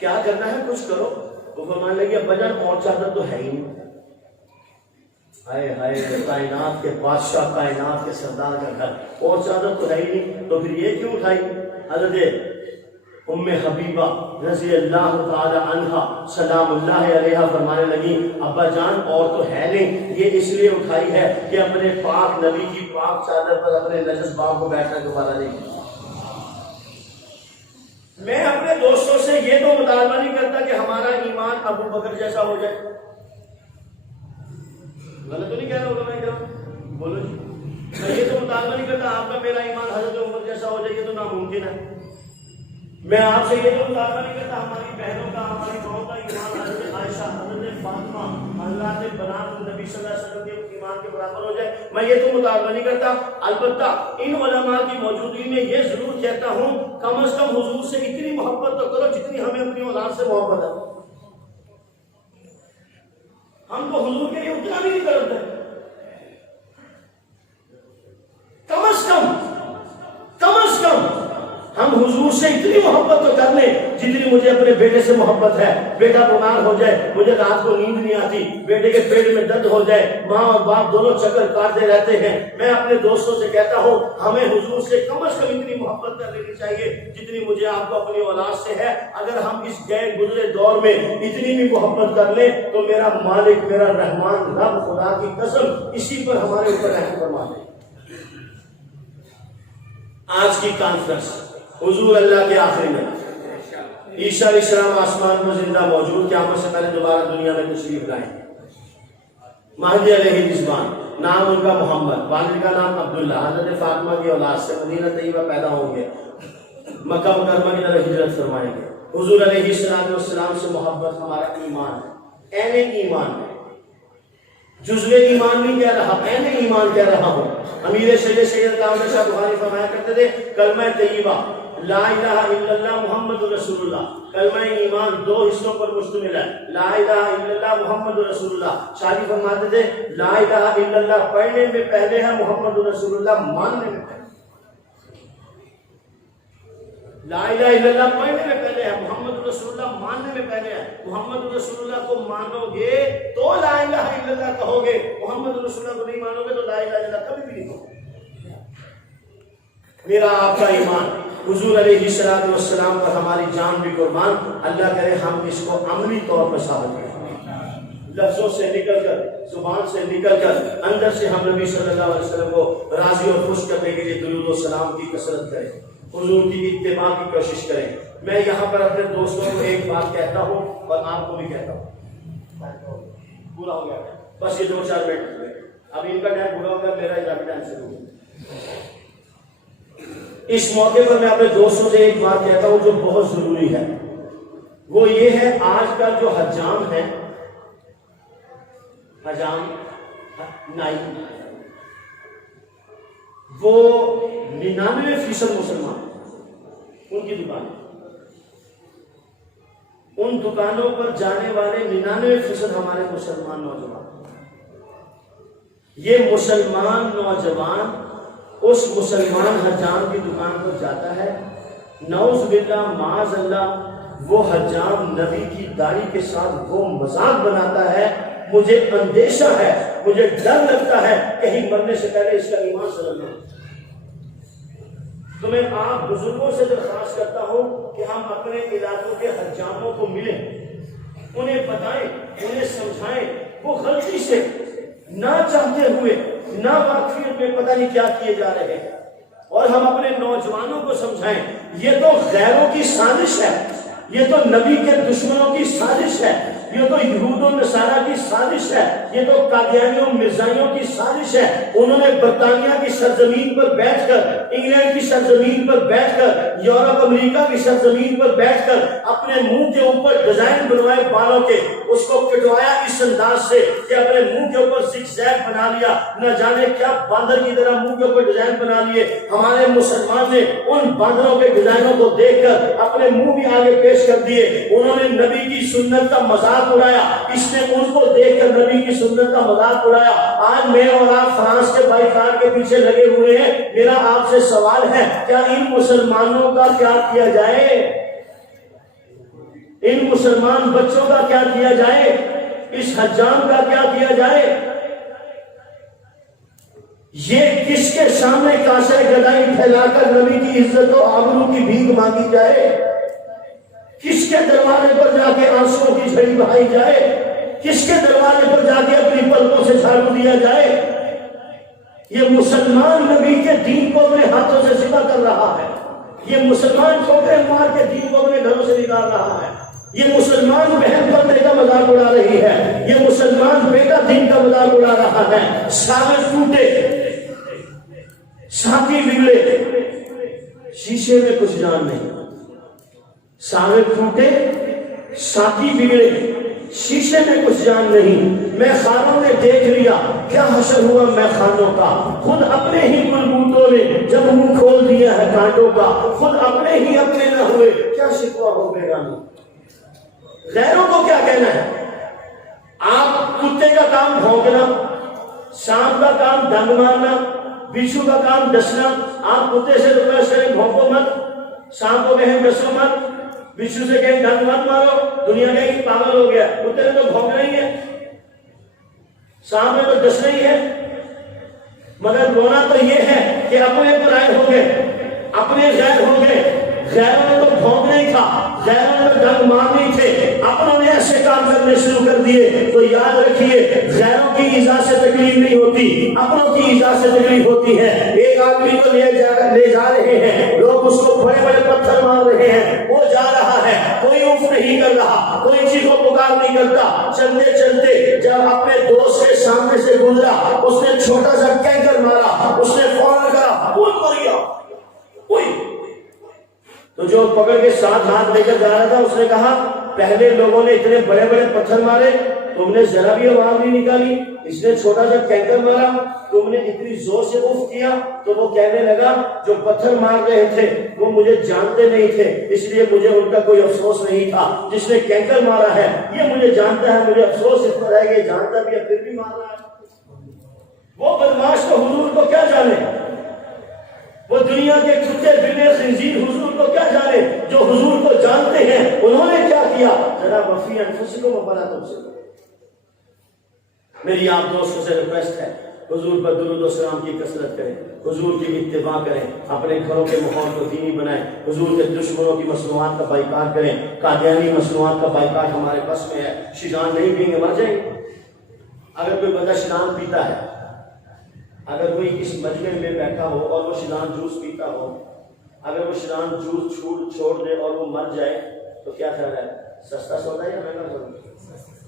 کیا کرنا ہے کچھ کرو. وہ فرمانے لگی ابا جان اور چادر تو ہے ہی نہیں. ہائے ہائے کائنات کے بادشاہ کائنات کے سردار کا گھر اور چادر تو ہے ہی نہیں تو پھر یہ کیوں اٹھائی؟ حضرت ام حبیبہ رضی اللہ تعالی عنہا سلام اللہ علیہ فرمانے لگی ابا جان اور تو ہے نہیں، یہ اس لیے اٹھائی ہے کہ اپنے پاک نبی کی پاک چادر پر اپنے نجس باپ کو بیٹھنا دوبارہ نہیں. میں اپنے دوستوں سے یہ تو مطالبہ نہیں کرتا کہ ہمارا ایمان ابو بکر جیسا ہو جائے. غلط تو نہیں کہہ رہا ہوگا میں کیا بولو جی. میں یہ تو مطالبہ نہیں کرتا آپ کا میرا ایمان حضرت عمر جیسا ہو جائے، یہ تو ناممکن ہے. میں آپ سے یہ تو مطالبہ نہیں کرتا ہماری بہنوں کا ہماری بہنوں کا ایمان حضرت عائشہ حضرت فاطمہ حضرات بنات نبی صلی اللہ علیہ وسلم کے ایمان کے برابر ہو جائے. میں یہ تو مطالبہ نہیں کرتا. البتہ ان علماء کی موجودگی میں یہ ضرور کہتا ہوں کم از کم حضور سے اتنی محبت تو کرو جتنی ہمیں اپنی اولاد سے محبت ہے. ہم تو حضور کے لیے اتنا بھی نہیں کرتے. کم از کم ہم حضور سے اتنی محبت تو کر لیں جتنی مجھے اپنے بیٹے سے محبت ہے. بیٹا بیمار ہو جائے مجھے رات کو نیند نہیں آتی، بیٹے کے پیٹ میں درد ہو جائے، ماں اور باپ دونوں چکر کاٹتے رہتے ہیں. میں اپنے دوستوں سے کہتا ہوں ہمیں حضور سے کم از کم اتنی محبت کر لینی چاہیے جتنی مجھے آپ کو اپنی اولاد سے ہے. اگر ہم اس گئے گزرے دور میں اتنی بھی محبت کر لیں تو میرا مالک میرا رحمان رب خدا کی قسم اسی پر ہمارے اوپر رحم فرما دے. آج کی کانفرنس حضور اللہ کے آخری میں عیسیٰ علیہ السلام آسمان پر زندہ موجود، قیامت سے پہلے دوبارہ دنیا میں تشریف لائیں. مہدی علیہ الرضوان نام ان کا محمد، والد کا نام عبداللہ، حضرت فاطمہ کی اولاد سے مدینہ طیبہ پیدا ہوں گے، مکہ مکرمہ کی طرف ہجرت فرمائیں گے. حضور علیہ السلام سے محبت ہمارا ایمان ہے، عین ایمان ہے. جزو ایمان نہیں کہہ رہا، عین ایمان کہہ رہا ہوں. امیر سید داؤد شاہ بخاری فرمایا کرتے تھے کلمہ طیبہ لا الہ الا اللہ محمد رسول اللہ. کلمہ ایمان دو حصوں پر مشتمل ہے، لا الہ الا اللہ محمد رسول اللہ. شاعری فرماتے تھے لا الہ الا اللہ پڑھنے میں پہلے ہے، محمد رسول اللہ ماننے میں پہلے. لا الہ الا اللہ پڑھنے میں پہلے ہے، محمد رسول اللہ ماننے میں پہلے ہے. محمد رسول اللہ کو مانو گے تو لا الہ الا اللہ کہو گے، محمد رسول اللہ کو نہیں مانو گے تو لا الہ الا اللہ کبھی بھی نہیں کہو گے. میرا آپ کا ایمان حضور علیہ السلام پر ہماری جان بھی قربان. اللہ کرے ہم اس کو عملی طور پر ثابت کریں، لفظوں سے نکل کر زبان سے نکل کر اندر سے ہم نبی صلی اللہ علیہ وسلم کو راضی اور خوش کرنے کے لیے درود و سلام کی کثرت کریں، حضور کی اتباع کی کوشش کریں. میں یہاں پر اپنے دوستوں کو ایک بات کہتا ہوں اور آپ کو بھی کہتا ہوں. پورا ہو گیا بس یہ 2-4 منٹ ہوئے، اب ان کا ٹائم پورا ہوگا، میرا اضافی ٹائم شروع ہوگا. اس موقع پر میں اپنے دوستوں سے ایک بات کہتا ہوں جو بہت ضروری ہے، وہ یہ ہے آج کا جو حجام ہے، حجام نائی، وہ 99% مسلمان. ان کی دکان، ان دکانوں پر جانے والے 99% ہمارے مسلمان نوجوان. یہ مسلمان نوجوان اس مسلمان حجام کی دکان پر جاتا ہے، نعوذ باللہ معاذ اللہ وہ حجام نبی کی داڑھی کے ساتھ وہ مذاق بناتا ہے. مجھے اندیشہ ہے، مجھے ڈر لگتا ہے کہیں مرنے سے پہلے اس کا ایمان سلب نہ. تو میں آپ بزرگوں سے درخواست کرتا ہوں کہ ہم اپنے علاقوں کے حجاموں کو ملیں، انہیں بتائیں، انہیں سمجھائیں. وہ غلطی سے نہ چاہتے ہوئے نہ واقفیت میں پتہ نہیں کیا کیے جا رہے ہیں، اور ہم اپنے نوجوانوں کو سمجھائیں یہ تو غیروں کی سازش ہے، یہ تو نبی کے دشمنوں کی سازش ہے، یہ تو یہود و نصارہ کی سازش ہے، یہ تو قادیانیوں مرزائیوں کی سازش ہے. انہوں نے برطانیہ کی سرزمین پر بیٹھ کر، انگلینڈ کی سرزمین پر بیٹھ کر، یورپ امریکہ کی سرزمین پر بیٹھ کر اپنے منہ کے اوپر ڈیزائن بنوائے بالوں کے، اس کو کٹوایا اس انداز سے کہ اپنے منہ کے اوپر زگ زیگ بنا لیا، نہ جانے کیا باندر کی طرح منہ کے اوپر ڈیزائن بنا لیے. ہمارے مسلمان نے ان باندروں کے ڈیزائنوں کو دیکھ کر اپنے منہ بھی آگے پیش کر دیے. انہوں نے نبی کی سنت کا مذاق اڑایا، اس نے ان کو دیکھ کر نبی کی سنت کا مذاق اڑایا. آج میں اور آپ فرانس کے بائیکاٹ کے پیچھے لگے ہوئے ہیں. میرا آپ سے سوال ہے کیا ان مسلمانوں کا کیا کیا جائے؟ ان مسلمان بچوں کا کیا کیا جائے، اس حجام کا کیا کیا جائے؟ یہ کس کے سامنے کاسے گدائی پھیلا کر نبی کی عزت و آبرو کی بھیک مانگی جائے؟ کس کے دروازے پر جا کے آنسوں کی جھڑی بہائی جائے؟ کس کے دروازے پر جا کے اپنی پلکوں سے جھاڑو دیا جائے؟ یہ مسلمان نبی کے دین کو اپنے ہاتھوں سے ذبح کر رہا ہے، یہ مسلمان ٹھوکرے مار کے دین کو اپنے گھروں سے نکال رہا ہے، یہ مسلمان بہن پردے کا مذاق اڑا رہی ہے، یہ مسلمان بیٹا دین کا مذاق اڑا رہا ہے۔ ساغر ٹوٹے، ساتھی بگڑے، شیشے میں کچھ جان نہیں۔ ساغر ٹوٹے، ساتھی بگڑے، شیشے میں کچھ جان نہیں۔ میں خانوں نے دیکھ لیا کیا حشر ہوا میں خانوں کا، خود اپنے ہی بلبوتوں نے جب منہ کھول دیا ہے کانٹوں کا، خود اپنے ہی اپنے نہ ہوئے کیا شکوہ ہو بیگانوں۔ غیروں کو کیا کہنا ہے؟ آپ کتے کا کام بھونکنا، سانپ کا کام ڈنگ مارنا، بچھو کا کام ڈسنا۔ آپ کتے سے ریکویسٹ کریں بھونکو مت، سانپ کو کہیں ڈسو مت، بچھو سے کہیں ڈنگ مت مارو، دنیا کہیں پاگل ہو گیا۔ کتے نے تو بھونکنا ہی ہے، سانپ نے تو ڈسنا ہی ہے، مگر رونا تو یہ ہے کہ اپنے پرائے ہو گئے، اپنے غیر ہو گئے۔ غیروں نے تو بھونکنا ہی تھا، غیروں نے ڈنگ مارنے تھے، اپنوں نے ایسے کام کرنے شروع کر دیے۔ تو یاد رکھیے غیروں کی ایذا سے تکلیف نہیں ہوتی، اپنوں کی ایذا سے تکلیف ہوتی ہے۔ ایک آدمی کو لے جا رہے ہیں لوگ، اس کو بڑے بڑے پتھر مار رہے ہیں، وہ جا رہا ہے، کوئی اف نہیں کر رہا، کوئی چیخ و پکار نہیں کرتا۔ چلتے چلتے جب اپنے دوست کے سامنے سے گزرا، اس نے چھوٹا سا کینکر مارا، اس نے فوراً کہا وہ مر گیا۔ تو جو پکڑ کے ساتھ ہاتھ لے کر جا رہا تھا اس نے کہا پہلے لوگوں نے اتنے بڑے بڑے پتھر مارے، تم نے ذرا بھی آواز نہیں نکالی، اس نے چھوٹا سا کینکر مارا، تم نے اتنی زور سے اف کیا۔ تو وہ کہنے لگا جو پتھر مار رہے تھے وہ مجھے جانتے نہیں تھے، اس لیے مجھے ان کا کوئی افسوس نہیں تھا۔ جس نے کینکر مارا ہے یہ مجھے جانتا ہے، مجھے افسوس اس پر ہے کہ جانتا بھی ہے پھر بھی مار رہا ہے۔ وہ بدماش تو حضور کو کیا جانے، وہ دنیا کے کتے بلے خنزیر حضور کو کیا جانے، جو حضور کو جانتے ہیں انہوں نے کیا کیا۔ ذرا وفی انفسکم وبلا تم سے، میری آپ دوستوں سے ریکویسٹ ہے حضور پر درود و سلام کی کثرت کریں، حضور کی اتباع کریں، اپنے گھروں کے ماحول کو دینی بنائیں، حضور کے دشمنوں کی مصنوعات کا بائیکاٹ کریں۔ قادیانی مصنوعات کا بائیکاٹ ہمارے بس میں ہے، شیطان نہیں پئیں گے مر جائیں گے۔ اگر کوئی بندہ شیطان پیتا ہے، اگر کوئی اس مجمع میں بیٹھا ہو اور وہ شیطان جوس پیتا ہو، اگر وہ شیطان جوس چھوڑ دے اور وہ مر جائے تو کیا خیال ہے، سستا سودا ہے یا مہنگا سودا؟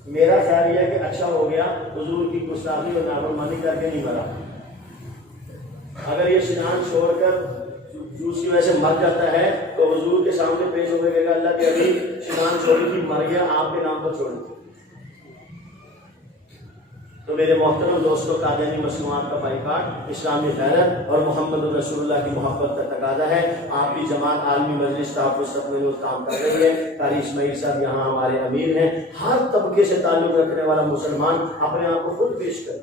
میرا خیال یہ ہے کہ اچھا ہو گیا حضور کی گستاخی اور نافرمانی کر کے نہیں مرا۔ اگر یہ شیطان چھوڑ کر جوس کی وجہ سے مر جاتا ہے تو حضور کے سامنے پیش ہو گئے گا اللہ کے علی شیطان چھوڑی تھی مر گیا، آپ کے نام پر چھوڑی تھی۔ تو میرے محترم دوستوں، قادیانی مصنوعات کا بائیکاٹ اسلامی غیرت اور محمد رسول اللہ کی محبت کا تقاضا ہے۔ آپ کی جماعت عالمی مجلس تحفظ میں کام کر رہی ہے، قاری اسماعیل صاحب یہاں ہمارے امیر ہیں۔ ہر طبقے سے تعلق رکھنے والا مسلمان اپنے آپ کو خود پیش کرے۔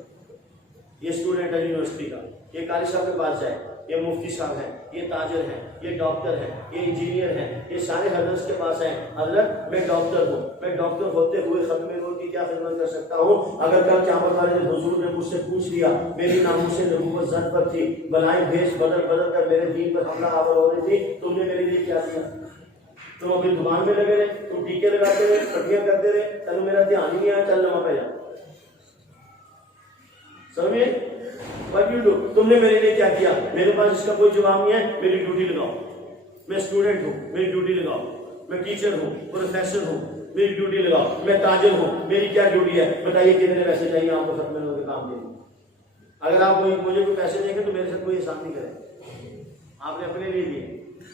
یہ اسٹوڈنٹ ہے یونیورسٹی کا، یہ قاری صاحب کے پاس جائے، یہ مفتی صاحب ہیں، یہ تاجر ہیں، یہ ڈاکٹر ہیں، یہ انجینئر ہیں، یہ سارے حضرت کے پاس ہیں۔ حضرت میں ڈاکٹر ہوں، میں ڈاکٹر ہوتے ہوئے ختم نور کی کیا خدمت کر سکتا ہوں؟ اگر کل قیامت والے دن حضور نے مجھ سے پوچھ لیا، میری ناموس نبوت زد پر تھی، بلائیں بھیس بدل بدل کر میرے دین پر حملہ آور ہو رہی تھی، تم نے میرے لیے کیا کیا؟ تم اپنی دکان میں لگے رہے، تم ٹیکے لگاتے رہے، پٹیاں کرتے رہے، تمہیں میرا دھیان ہی نہیں آیا، چل جمع پہ جا۔ سمجھے؟ تم نے میرے لیے کیا کیا؟ میرے پاس اس کا کوئی جواب نہیں ہے، میری ڈیوٹی لگاؤ۔ میں اسٹوڈنٹ ہوں، میری ڈیوٹی لگاؤ۔ میں ٹیچر ہوں، پروفیسر ہوں، میری ڈیوٹی لگاؤ۔ میں تاجر ہوں، میری کیا ڈیوٹی ہے؟ بتائیے کتنے پیسے چاہیے آپ کو ختم نور کے کام کے لیے؟ اگر آپ مجھے کوئی پیسے دیں گے تو میرے ساتھ کوئی احسان نہیں کرے، آپ نے اپنے لیے دیے۔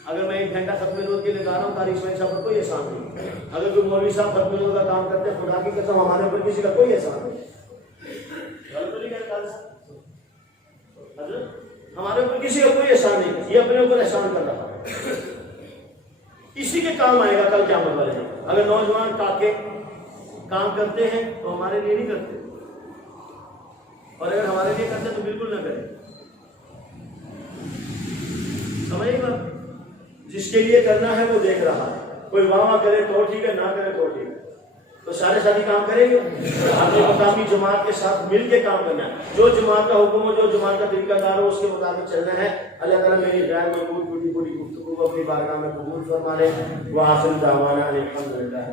اگر میں 1 گھنٹہ ختم نور کے لیے لا رہا ہوں قاری اسماعیل صاحب پر کوئی احسان نہیں۔ اگر کوئی مولوی صاحب ختم نور کا کام کرتے ہیں، خدا کی قسم ہمارے اوپر کسی کا کوئی احسان نہیں۔ ہمارے اوپر کسی کا کوئی احسان نہیں، یہ اپنے اوپر احسان کر رہا ہے۔ اسی کے کام آئے گا کل قیامت والے دن۔ اگر نوجوان تاکہ کام کرتے ہیں تو ہمارے لیے نہیں کرتے، اور اگر ہمارے لیے کرتے تو بالکل نہ کریں۔ سمجھے گا؟ جس کے لیے کرنا ہے وہ دیکھ رہا ہے۔ کوئی واہ کرے تو ٹھیک ہے، نہ کرے تو ٹھیک ہے، تو سارے ساتھی کام کریں گے. آپ نے مقامی جماعت کے ساتھ مل کے کام کرنا ہے. جو جماعت کا حکم ہو، جو جماعت کا طریقہ کار ہو، اس کے مطابق چلنا ہے. اللہ تعالیٰ میری غیر مقبول پوری گفتگو کو اپنی بارگاہ میں قبول فرما لے. وآخر دعوانا الحمدللہ.